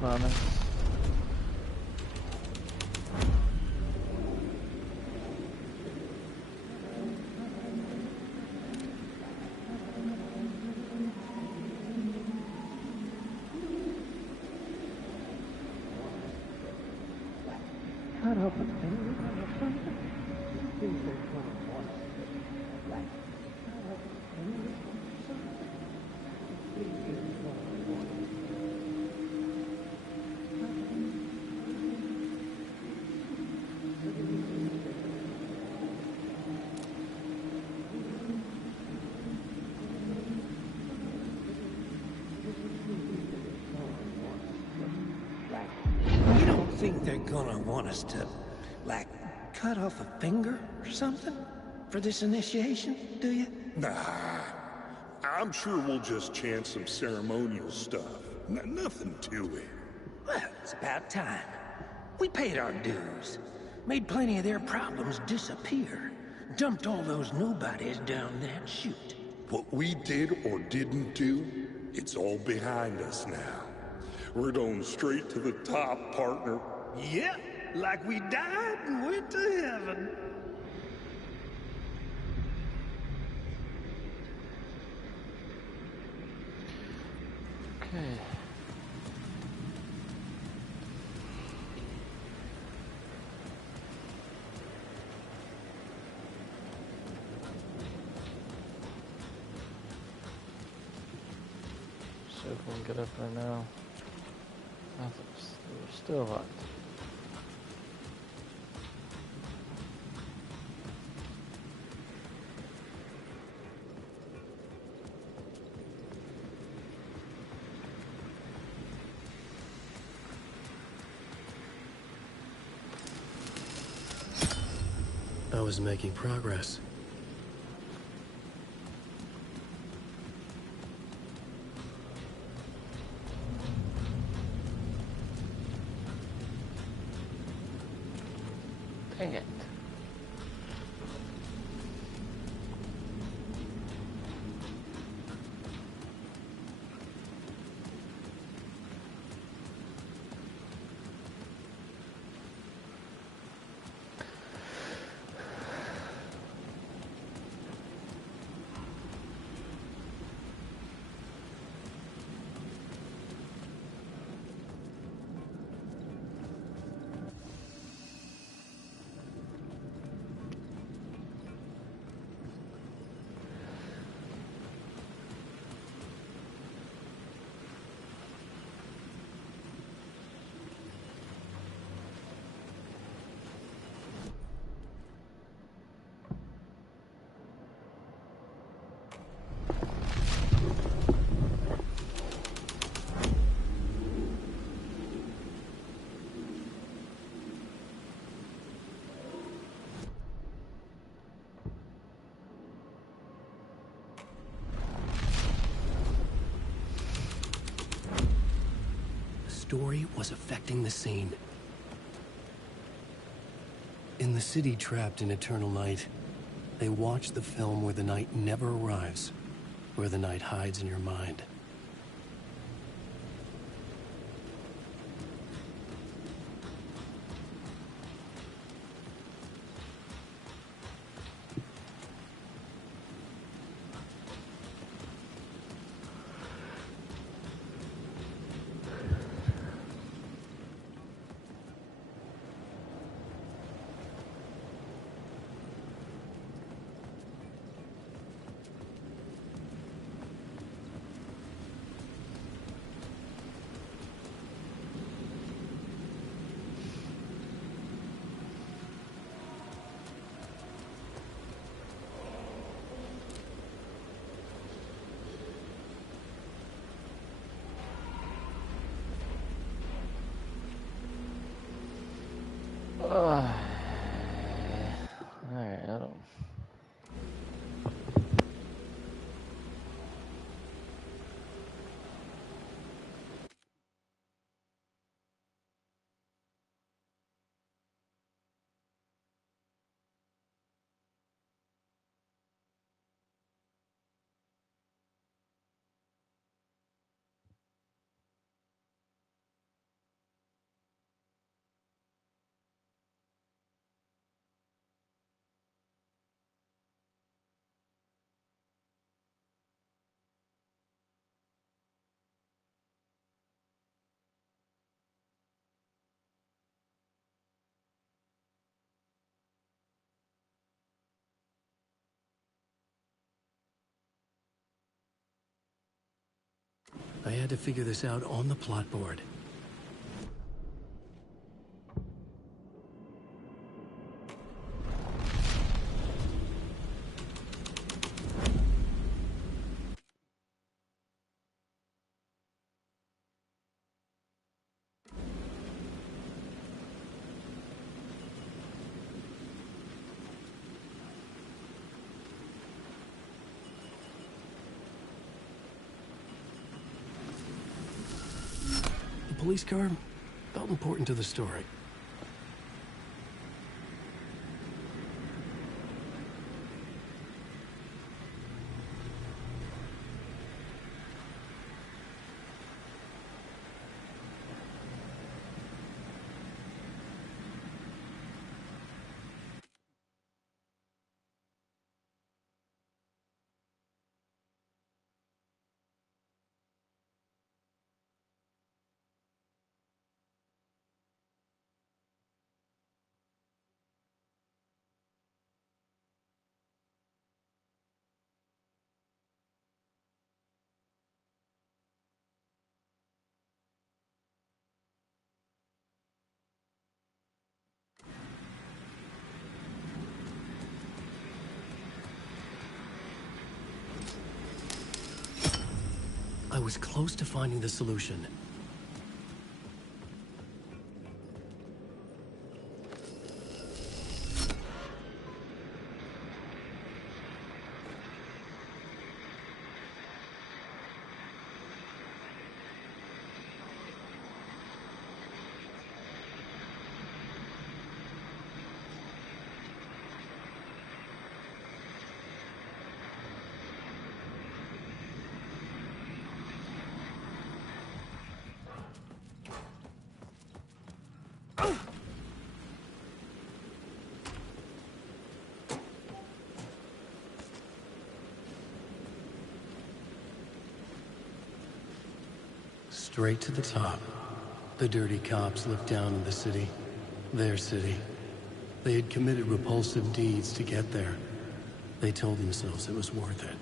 Promise. Shut up. You don't think they're gonna want us to Like, cut off a finger or something? For this initiation, do you? Nah. I'm sure we'll just chant some ceremonial stuff. Nothing to it. Well, it's about time. We paid our dues. Made plenty of their problems disappear. Dumped all those nobodies down that chute. What we did or didn't do, it's all behind us now. We're going straight to the top, partner. Yep, like we died and went to heaven. Okay. See if we can get up there now. We're still locked. I was making progress. Dang it. Story was affecting the scene. In the city trapped in eternal night, they watch the film where the night never arrives, where the night hides in your mind. Alright, I don't... I had to figure this out on the plot board. police car felt important to the story. I was close to finding the solution. Straight to the top. The dirty cops looked down on the city. Their city. They had committed repulsive deeds to get there. They told themselves it was worth it.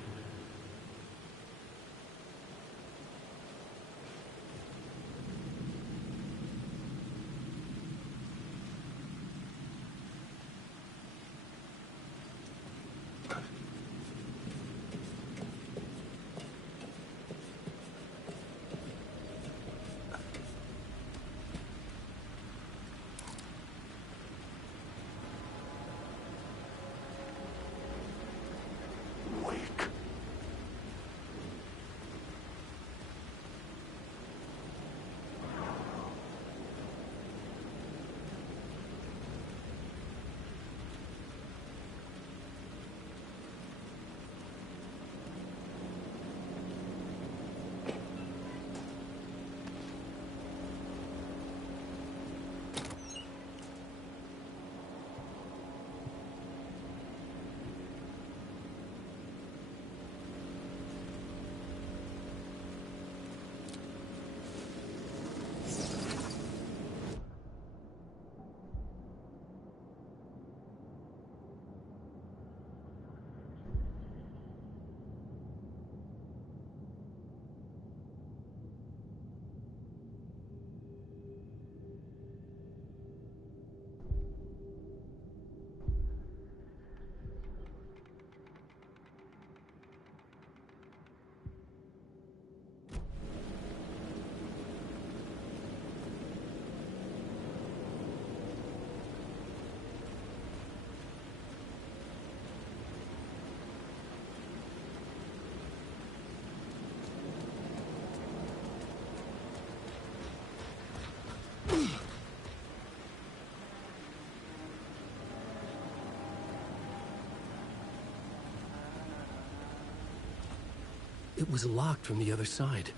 It was locked from the other side.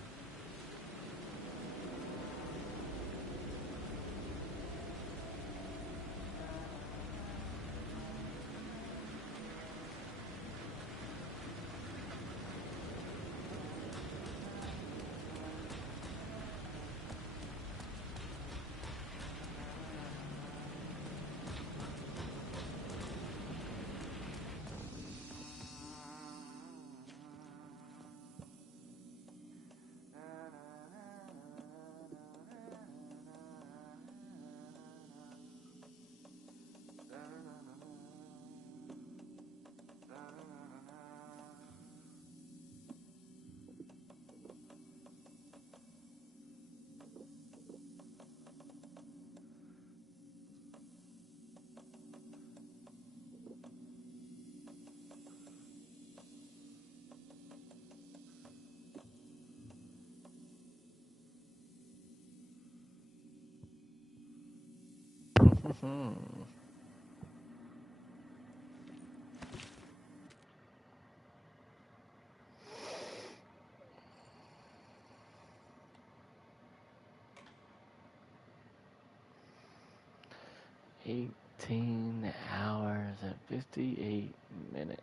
18 hours and 58 minutes.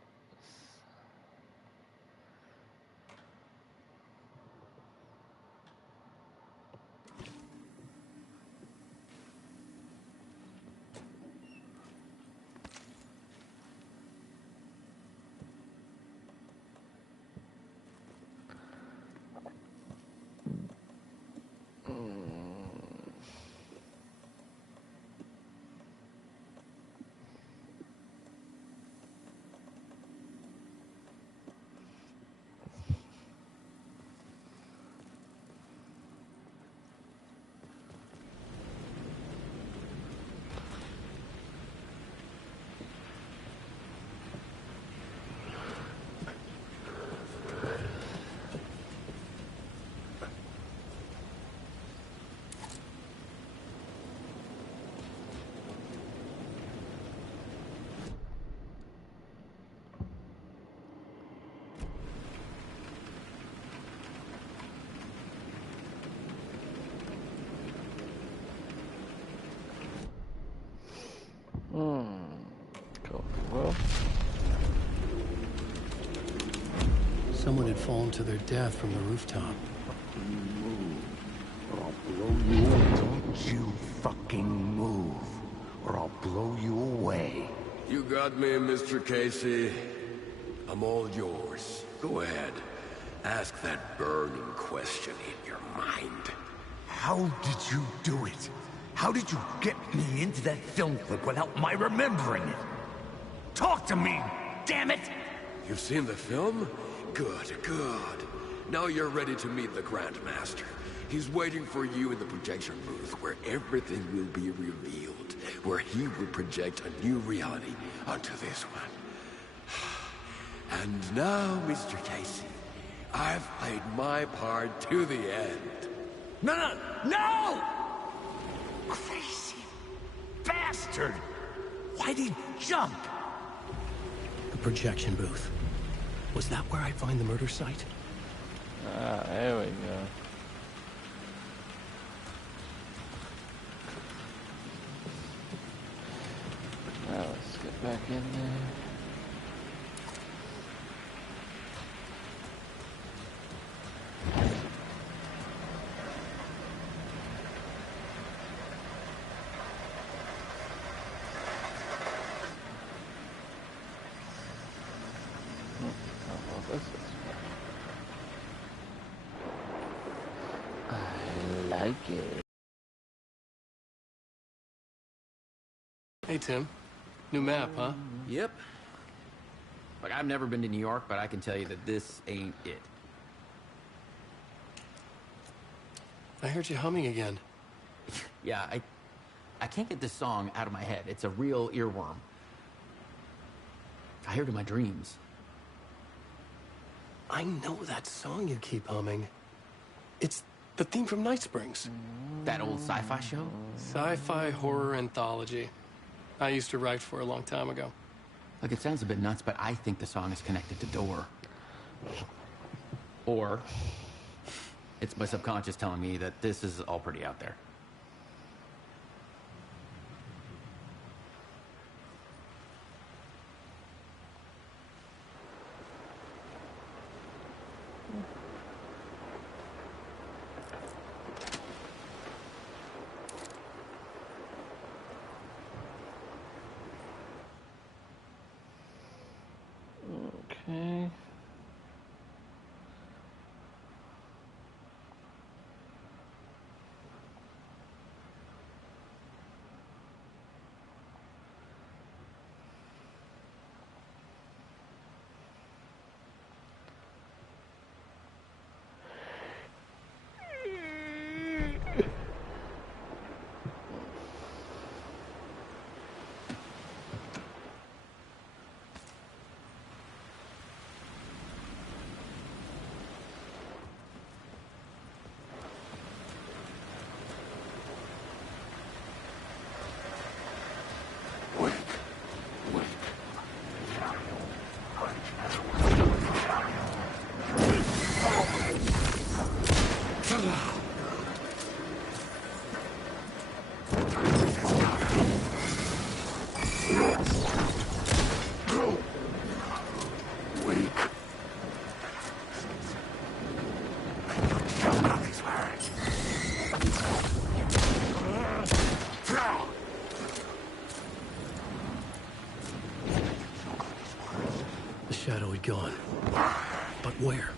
Cool. Well, Someone had fallen to their death from the rooftop. Don't you fucking move, or I'll blow you away. You got me, Mr. Casey. I'm all yours. Go ahead. Ask that burning question in your mind. How did you do it? How did you get me into that film clip without my remembering it? Talk to me, damn it! You've seen the film? Good, good. Now you're ready to meet the Grandmaster. He's waiting for you in the projection booth where everything will be revealed, where he will project a new reality onto this one. And now, Mr. Casey, I've played my part to the end. No! Crazy bastard! Why'd he jump? The projection booth. Was that where I find the murder site? Ah, there we go. Now let's get back in there. I like it. Hey, Tim. New map, huh? Yep. Like, I've never been to New York, but I can tell you that this ain't it. I heard you humming again. Yeah, I can't get this song out of my head. It's a real earworm. I hear it in my dreams. I know that song you keep humming. It's the theme from Night Springs. That old sci-fi show? Sci-fi horror anthology. I used to write for a long time ago. Look, it sounds a bit nuts, but I think the song is connected to Door. Or it's my subconscious telling me that this is all pretty out there. Okay. shadow had gone. But where?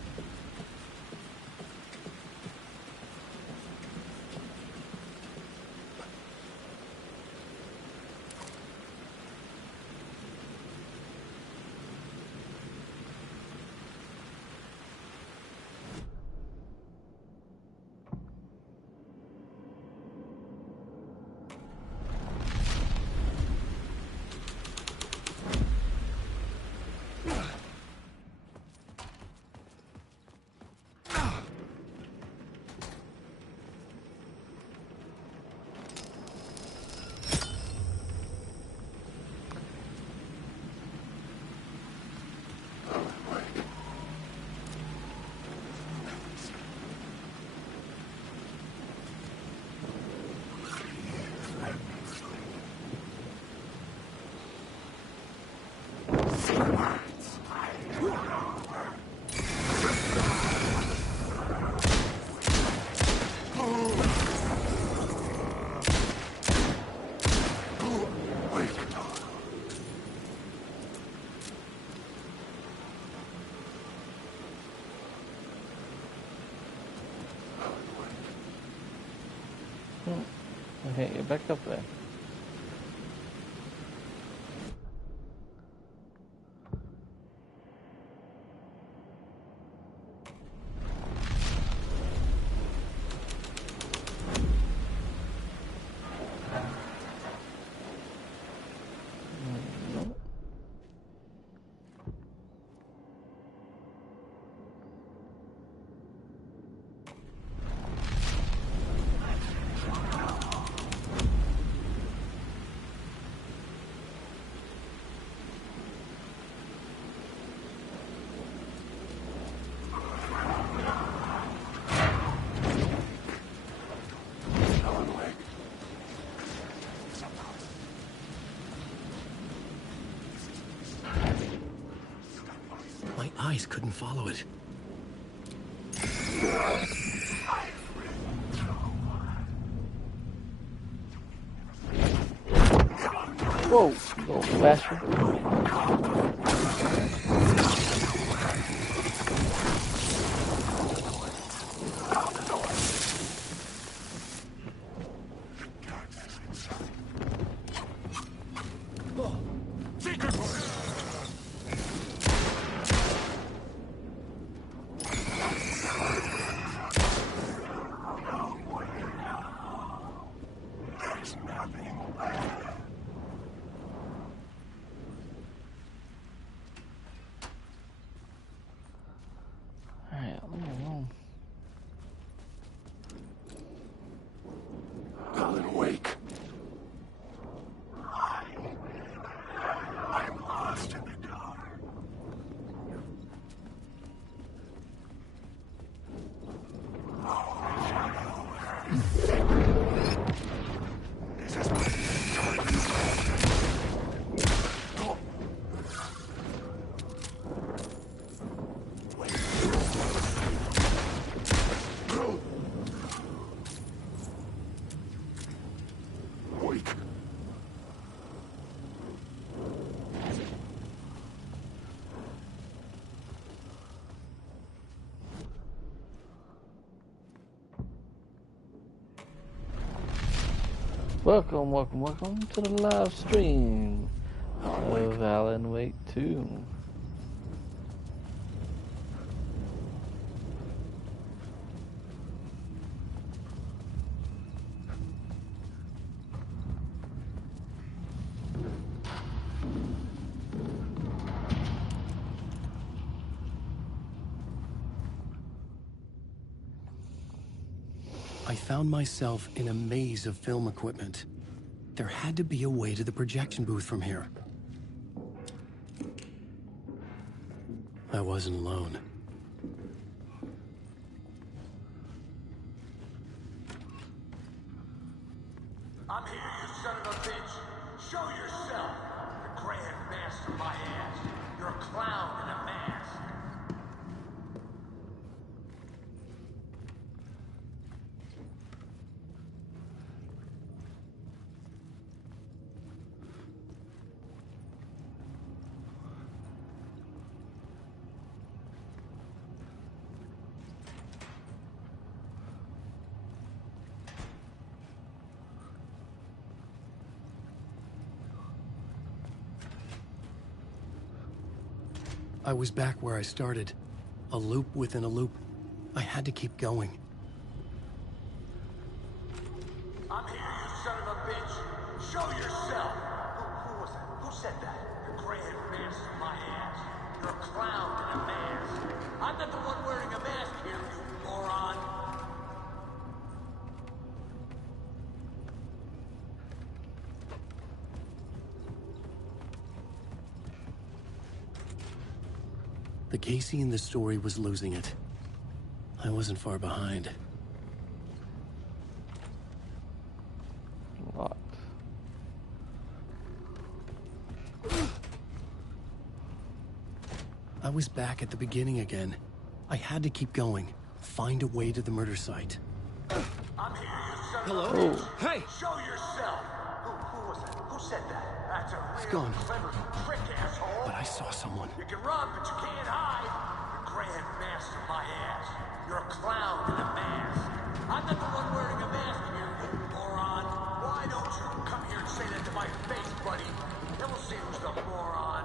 Okay, get back up there. My eyes couldn't follow it. Whoa, little bastard. Alan Wake. I'm lost in the dark. This is my Wake. Welcome to the live stream of Alan Wake 2. I found myself in a maze of film equipment. There had to be a way to the projection booth from here. I wasn't alone. I'm here, you son of a bitch. Show yourself. The grand master of my ass. You're a clown in a mask. I was back where I started. A loop within a loop. I had to keep going. I'm here, you son of a bitch! Show yourself! Who was that? Who said that? The grand master of my ass. You're a clown in a mask. I'm not the one wearing a mask here, you moron! The Casey in the story was losing it. I wasn't far behind. What? I was back at the beginning again. I had to keep going. Find a way to the murder site. I'm here, you son Hello? of a bitch! Oh. Hey! Show yourself! Who was that? Who said that? That's a It's real gone. clever trick, asshole! But I saw someone. You can run, but you can't hide! The grand master of my ass. You're a clown in a mask. I'm not the one wearing a mask here, you moron! Why don't you come here and say that to my face, buddy? Then we'll see who's the moron.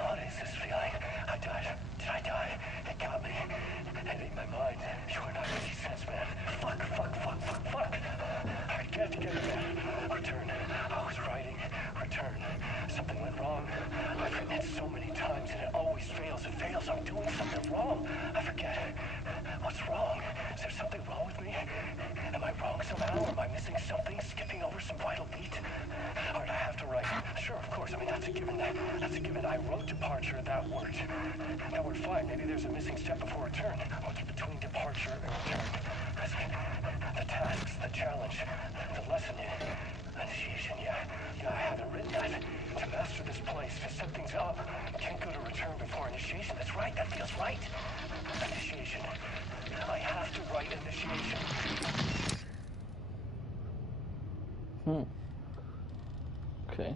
What is this feeling? I died. Did I die? It got me. It ate my mind. You are not making sense, man. Fuck. I can't get it, man. Return. I was writing. Return. Something went wrong. I've written it so many times and it always fails. It fails. I'm doing something wrong. I forget. What's wrong? Is there something wrong with me? Am I wrong somehow? Am I missing something? Skipping over some vital beat? All right, I have to write. Sure, of course. I mean, that's a given. That's a given. I wrote departure. That worked. That worked fine. Maybe there's a missing step before return. What's between departure and return? The tasks, the challenge, the lesson, initiation. Yeah, I haven't written that. To master this place, to set things up, can't go to return before initiation. That's right. That feels right. Initiation. I have to write initiation. Okay.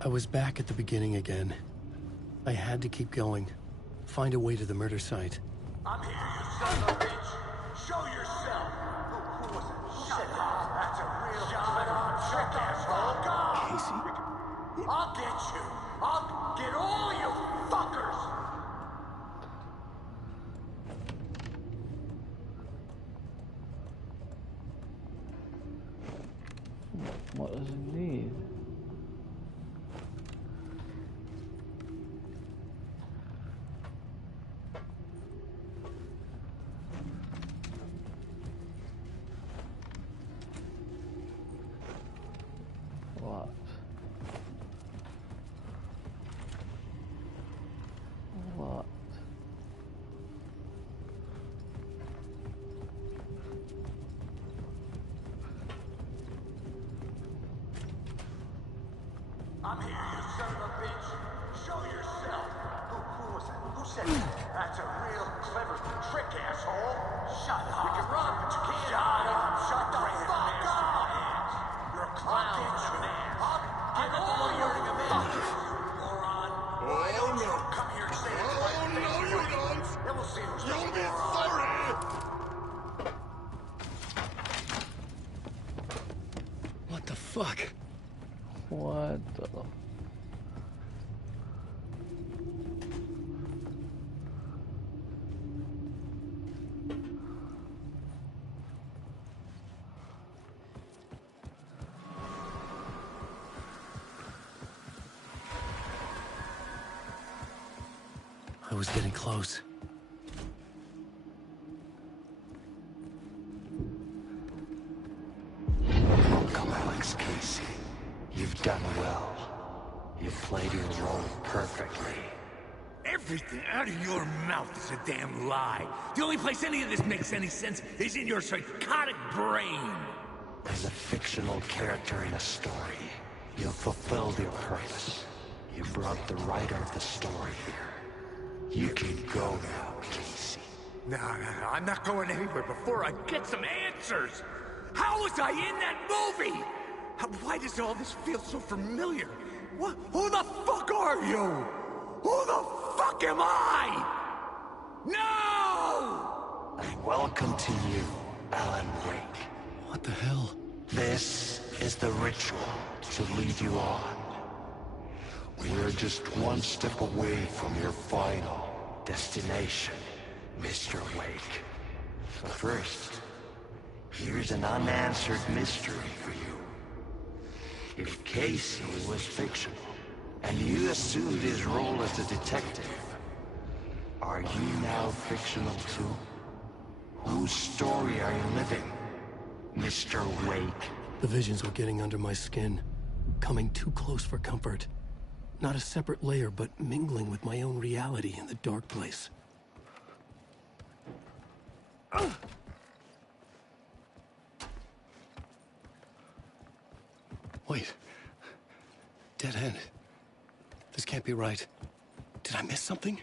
I was back at the beginning again. I had to keep going. Find a way to the murder site. I'm here, you son of a bitch! Show yourself! Who was it? Who said that? That's a real clever trick, asshole! Casey? I'll get you! I'll get all you fuckers! What does it need? What? What? I'm here, you son of a bitch! Show yourself! Who was that? Who said that? That's a real clever trick, asshole! Shut up! You can run, but you can't hide! Shut the fuck up! You're a clown, man! I'm not the one wearing a mask, you moron! Why don't you come here and say that to my face, buddy? Then we'll see who's the moron! What the fuck? What the... I was getting close. Welcome, Alex Casey. You've done well. You've played your role perfectly. Everything out of your mouth is a damn lie. The only place any of this makes any sense is in your psychotic brain. As a fictional character in a story, you've fulfilled your purpose. You brought the writer of the story here. You can go now, Casey. No, I'm not going anywhere before I get some answers! How was I in that movie? Why does all this feel so familiar? What? Who the fuck are you? Who the fuck am I? No! Welcome to you, Alan Wake. What the hell? This is the ritual to lead you on. We are just one step away from your final destination, Mr. Wake. But first, here's an unanswered mystery for you. If Casey was fictional, and you assumed his role as a detective, are you now fictional too? Whose story are you living, Mr. Wake? The visions were getting under my skin, coming too close for comfort. Not a separate layer, but mingling with my own reality in the dark place. Wait. Dead end. This can't be right. Did I miss something?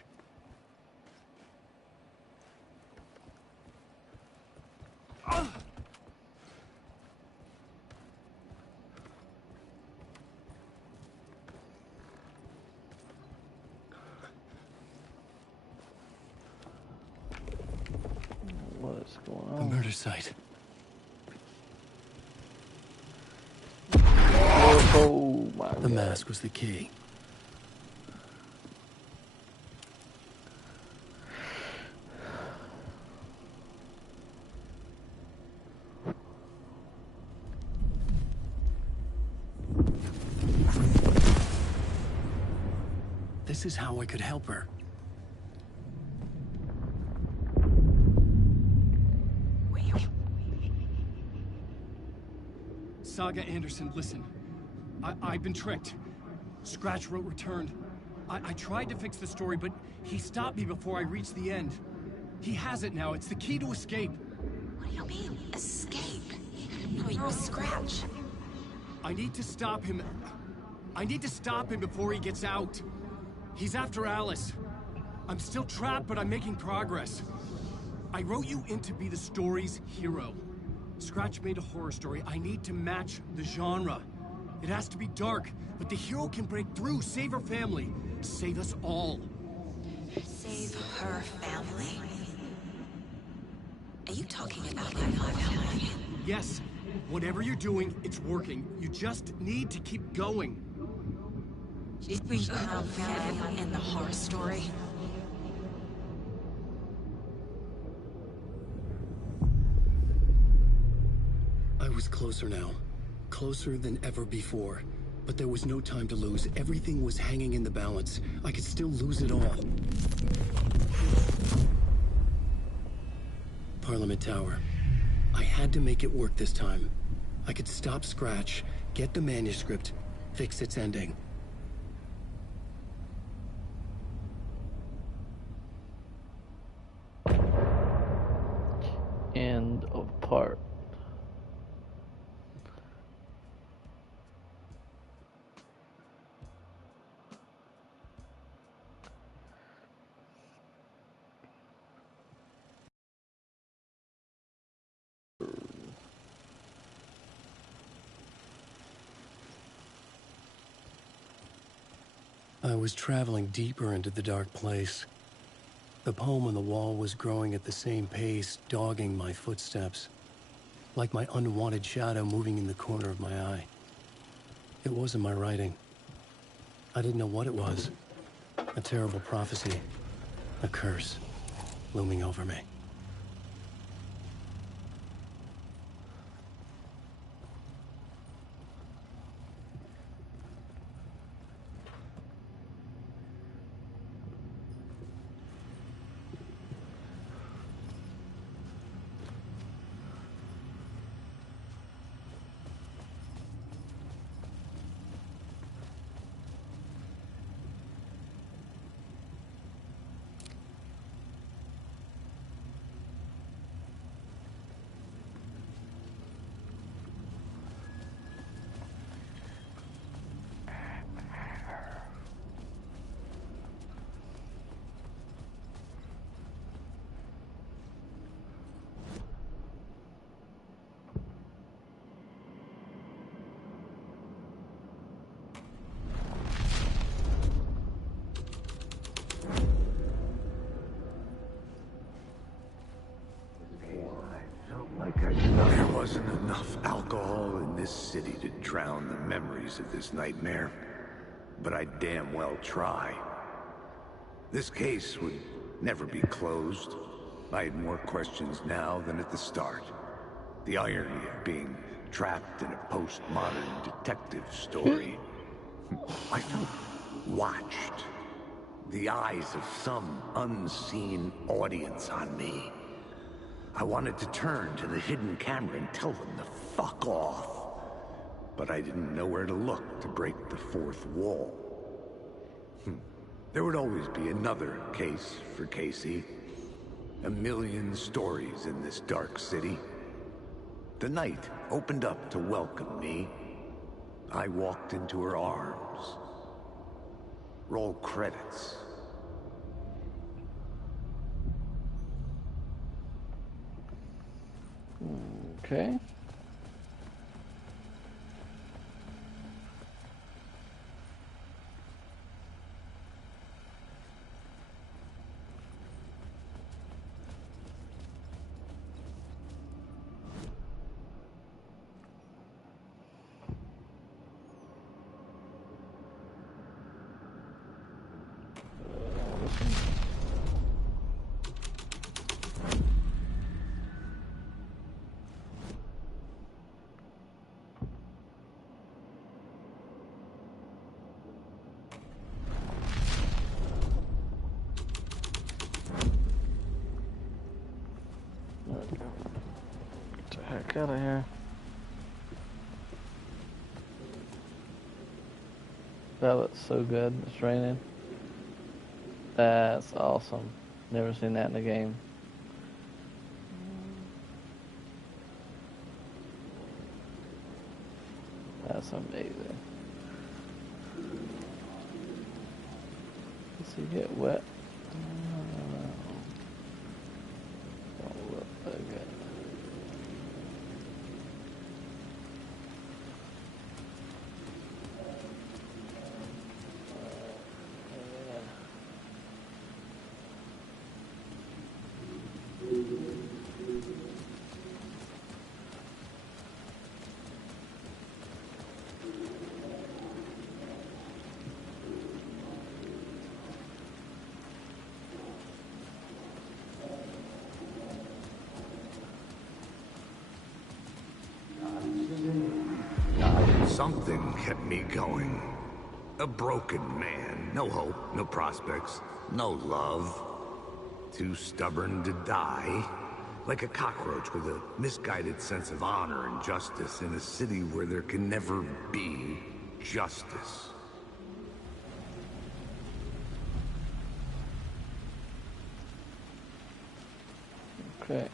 What is going The on? murder site. Oh my The God. mask was the key. This is how I could help her. Saga Anderson, listen. I've been tricked. Scratch wrote returned. I tried to fix the story, but he stopped me before I reached the end. He has it now. It's the key to escape. What do you mean, escape? No, you're a Scratch. I need to stop him. I need to stop him before he gets out. He's after Alice. I'm still trapped, but I'm making progress. I wrote you in to be the story's hero. Scratch made a horror story. I need to match the genre. It has to be dark, but the hero can break through, save her family, save us all. Save her family? Are you talking about my family? Yes, whatever you're doing, it's working. You just need to keep going. She's become family in the horror story. I was closer now. Closer than ever before. But there was no time to lose. Everything was hanging in the balance. I could still lose it all. Parliament Tower. I had to make it work this time. I could stop Scratch, get the manuscript, fix its ending. End of part. I was traveling deeper into the dark place. The poem on the wall was growing at the same pace, dogging my footsteps, like my unwanted shadow moving in the corner of my eye. It wasn't my writing. I didn't know what it was. A terrible prophecy, a curse, looming over me. wasn't enough alcohol in this city to drown the memories of this nightmare, but I'd damn well try. This case would never be closed. I had more questions now than at the start. The irony of being trapped in a postmodern detective story. I felt watched. The eyes of some unseen audience on me. I wanted to turn to the hidden camera and tell them to fuck off. But I didn't know where to look to break the fourth wall. There would always be another case for Casey. A million stories in this dark city. The night opened up to welcome me. I walked into her arms. Roll credits. Okay. Get the heck out of here. That looks so good. It's raining. That's awesome. Never seen that in a game. That's amazing. Does he get wet? Don't look that good. Something kept me going. A broken man. No hope, no prospects, no love. Too stubborn to die. Like a cockroach with a misguided sense of honor and justice in a city where there can never be justice. Okay.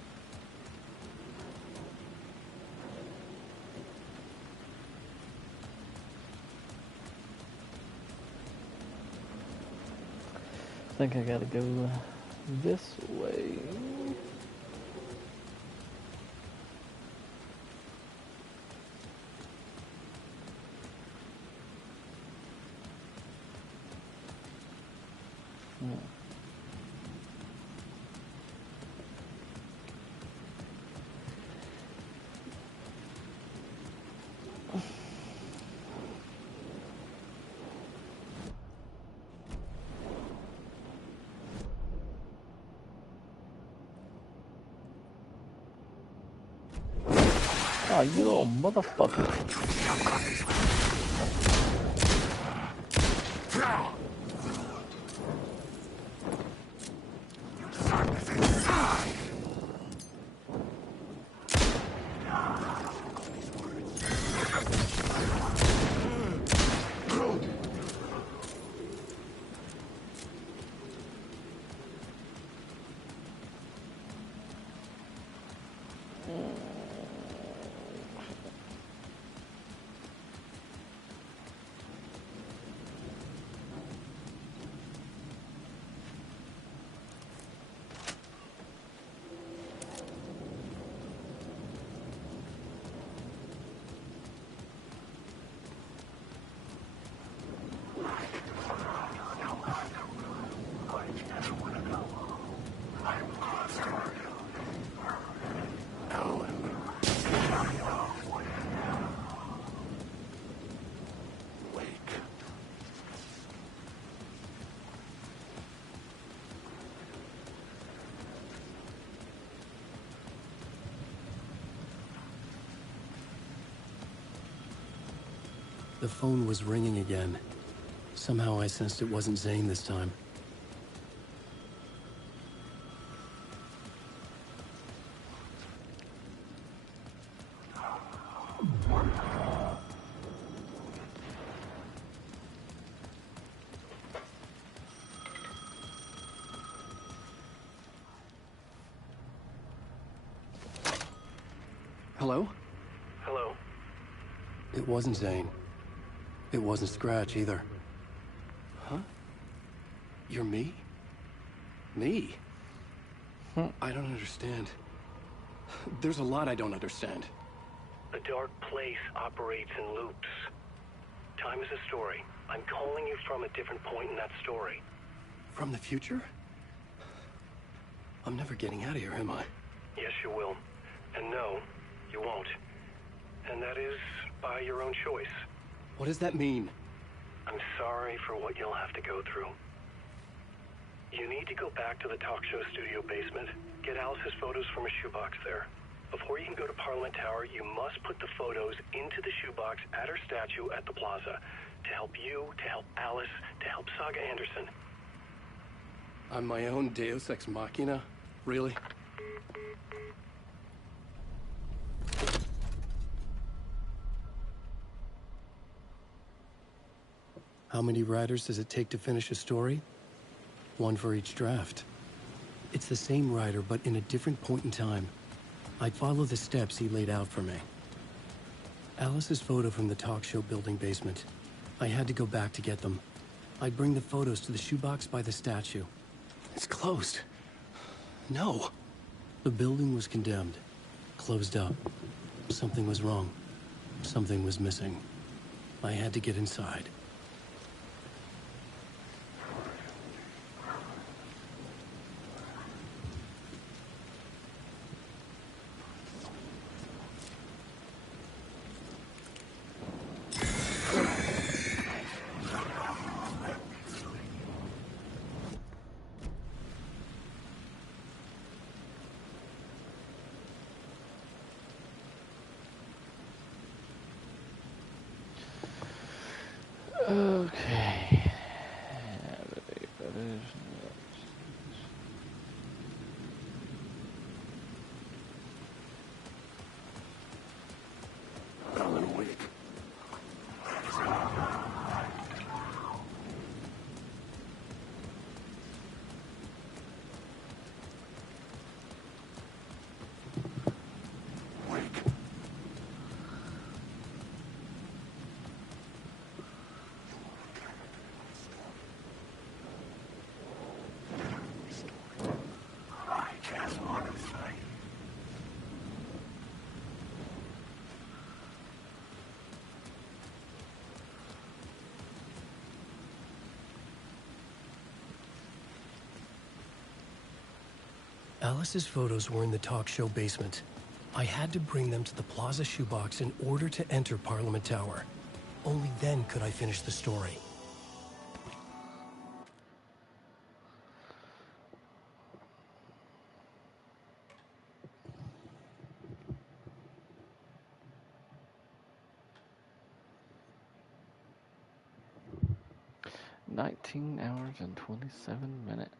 I think I gotta go this way. Oh, you little motherfucker. The phone was ringing again. Somehow I sensed it wasn't Zane this time. Hello? Hello? It wasn't Zane. It wasn't Scratch either. Huh? You're me? Me? I don't understand. There's a lot I don't understand. The dark place operates in loops. Time is a story. I'm calling you from a different point in that story. From the future? I'm never getting out of here, am I? Yes, you will. And no, you won't. And that is by your own choice. What does that mean? I'm sorry for what you'll have to go through. You need to go back to the talk show studio basement. Get Alice's photos from a shoebox there. Before you can go to Parliament Tower, you must put the photos into the shoebox at her statue at the plaza. To help you, to help Alice, to help Saga Anderson. I'm my own Deus Ex Machina? Really? How many writers does it take to finish a story? One for each draft. It's the same writer, but in a different point in time. I follow the steps he laid out for me. Alice's photo from the talk show building basement. I had to go back to get them. I'd bring the photos to the shoebox by the statue. It's closed. No. The building was condemned. Closed up. Something was wrong. Something was missing. I had to get inside. Okay. Alan Wake. Alice's photos were in the talk show basement. I had to bring them to the Plaza shoebox in order to enter Parliament Tower. Only then could I finish the story. $19 hours and 27 minutes.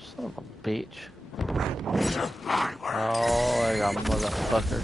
Son of a bitch. Oh, I got motherfucker.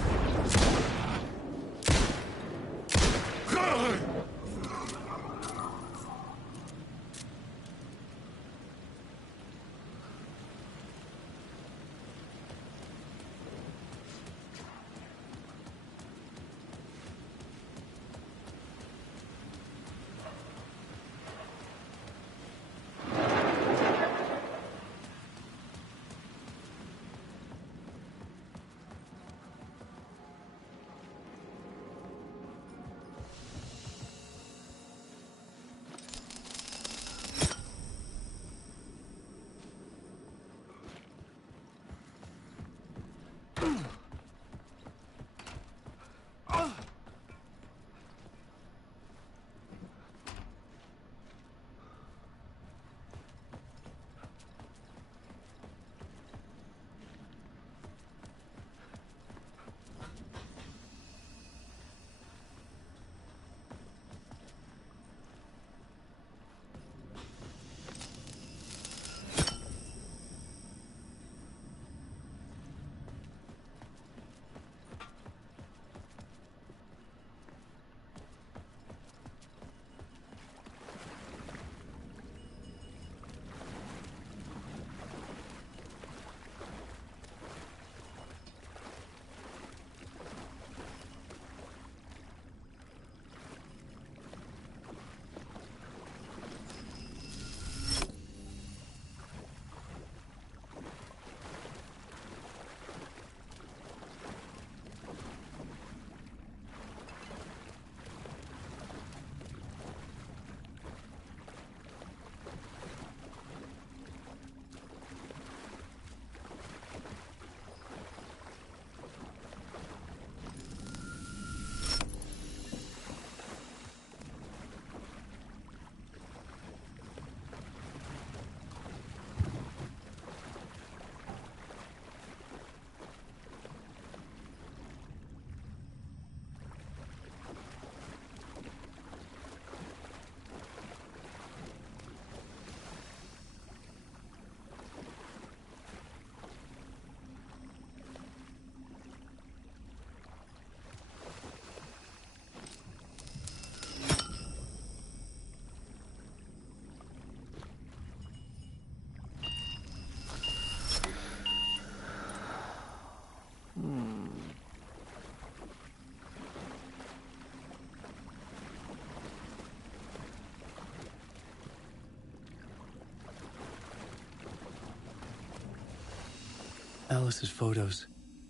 Alice's photos.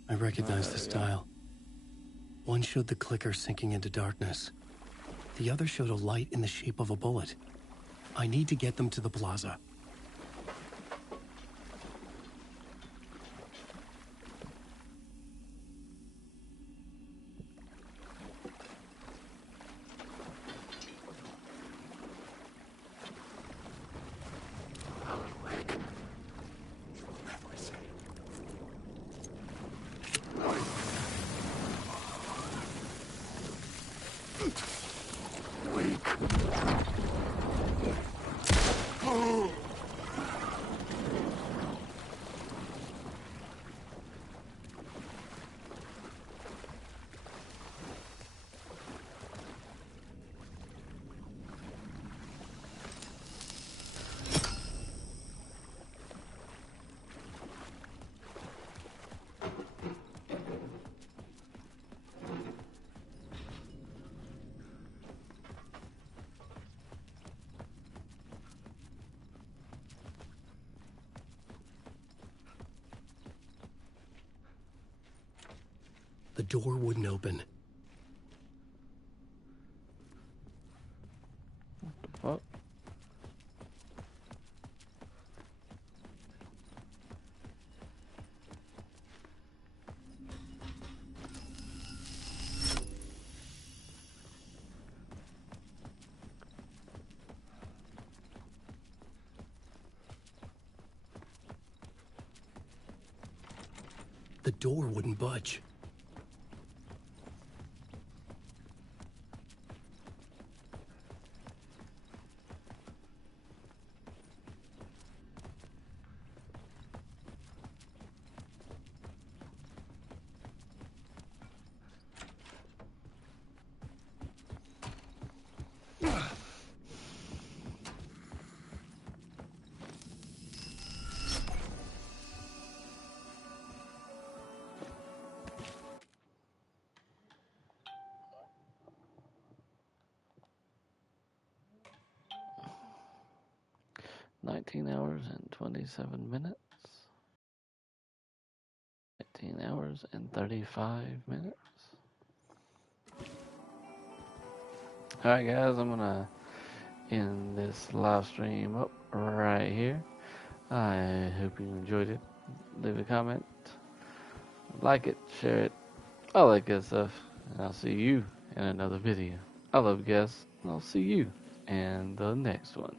I recognize the style. One showed the clicker sinking into darkness. The other showed a light in the shape of a bullet. I need to get them to the plaza. The door wouldn't open. What? The door wouldn't budge. 19 hours and 27 minutes. 19 hours and 35 minutes. Alright guys, I'm gonna end this live stream up right here. I hope you enjoyed it. Leave a comment, like it, share it, all that good stuff. And I'll see you in another video. I love you guys. I'll see you in the next one.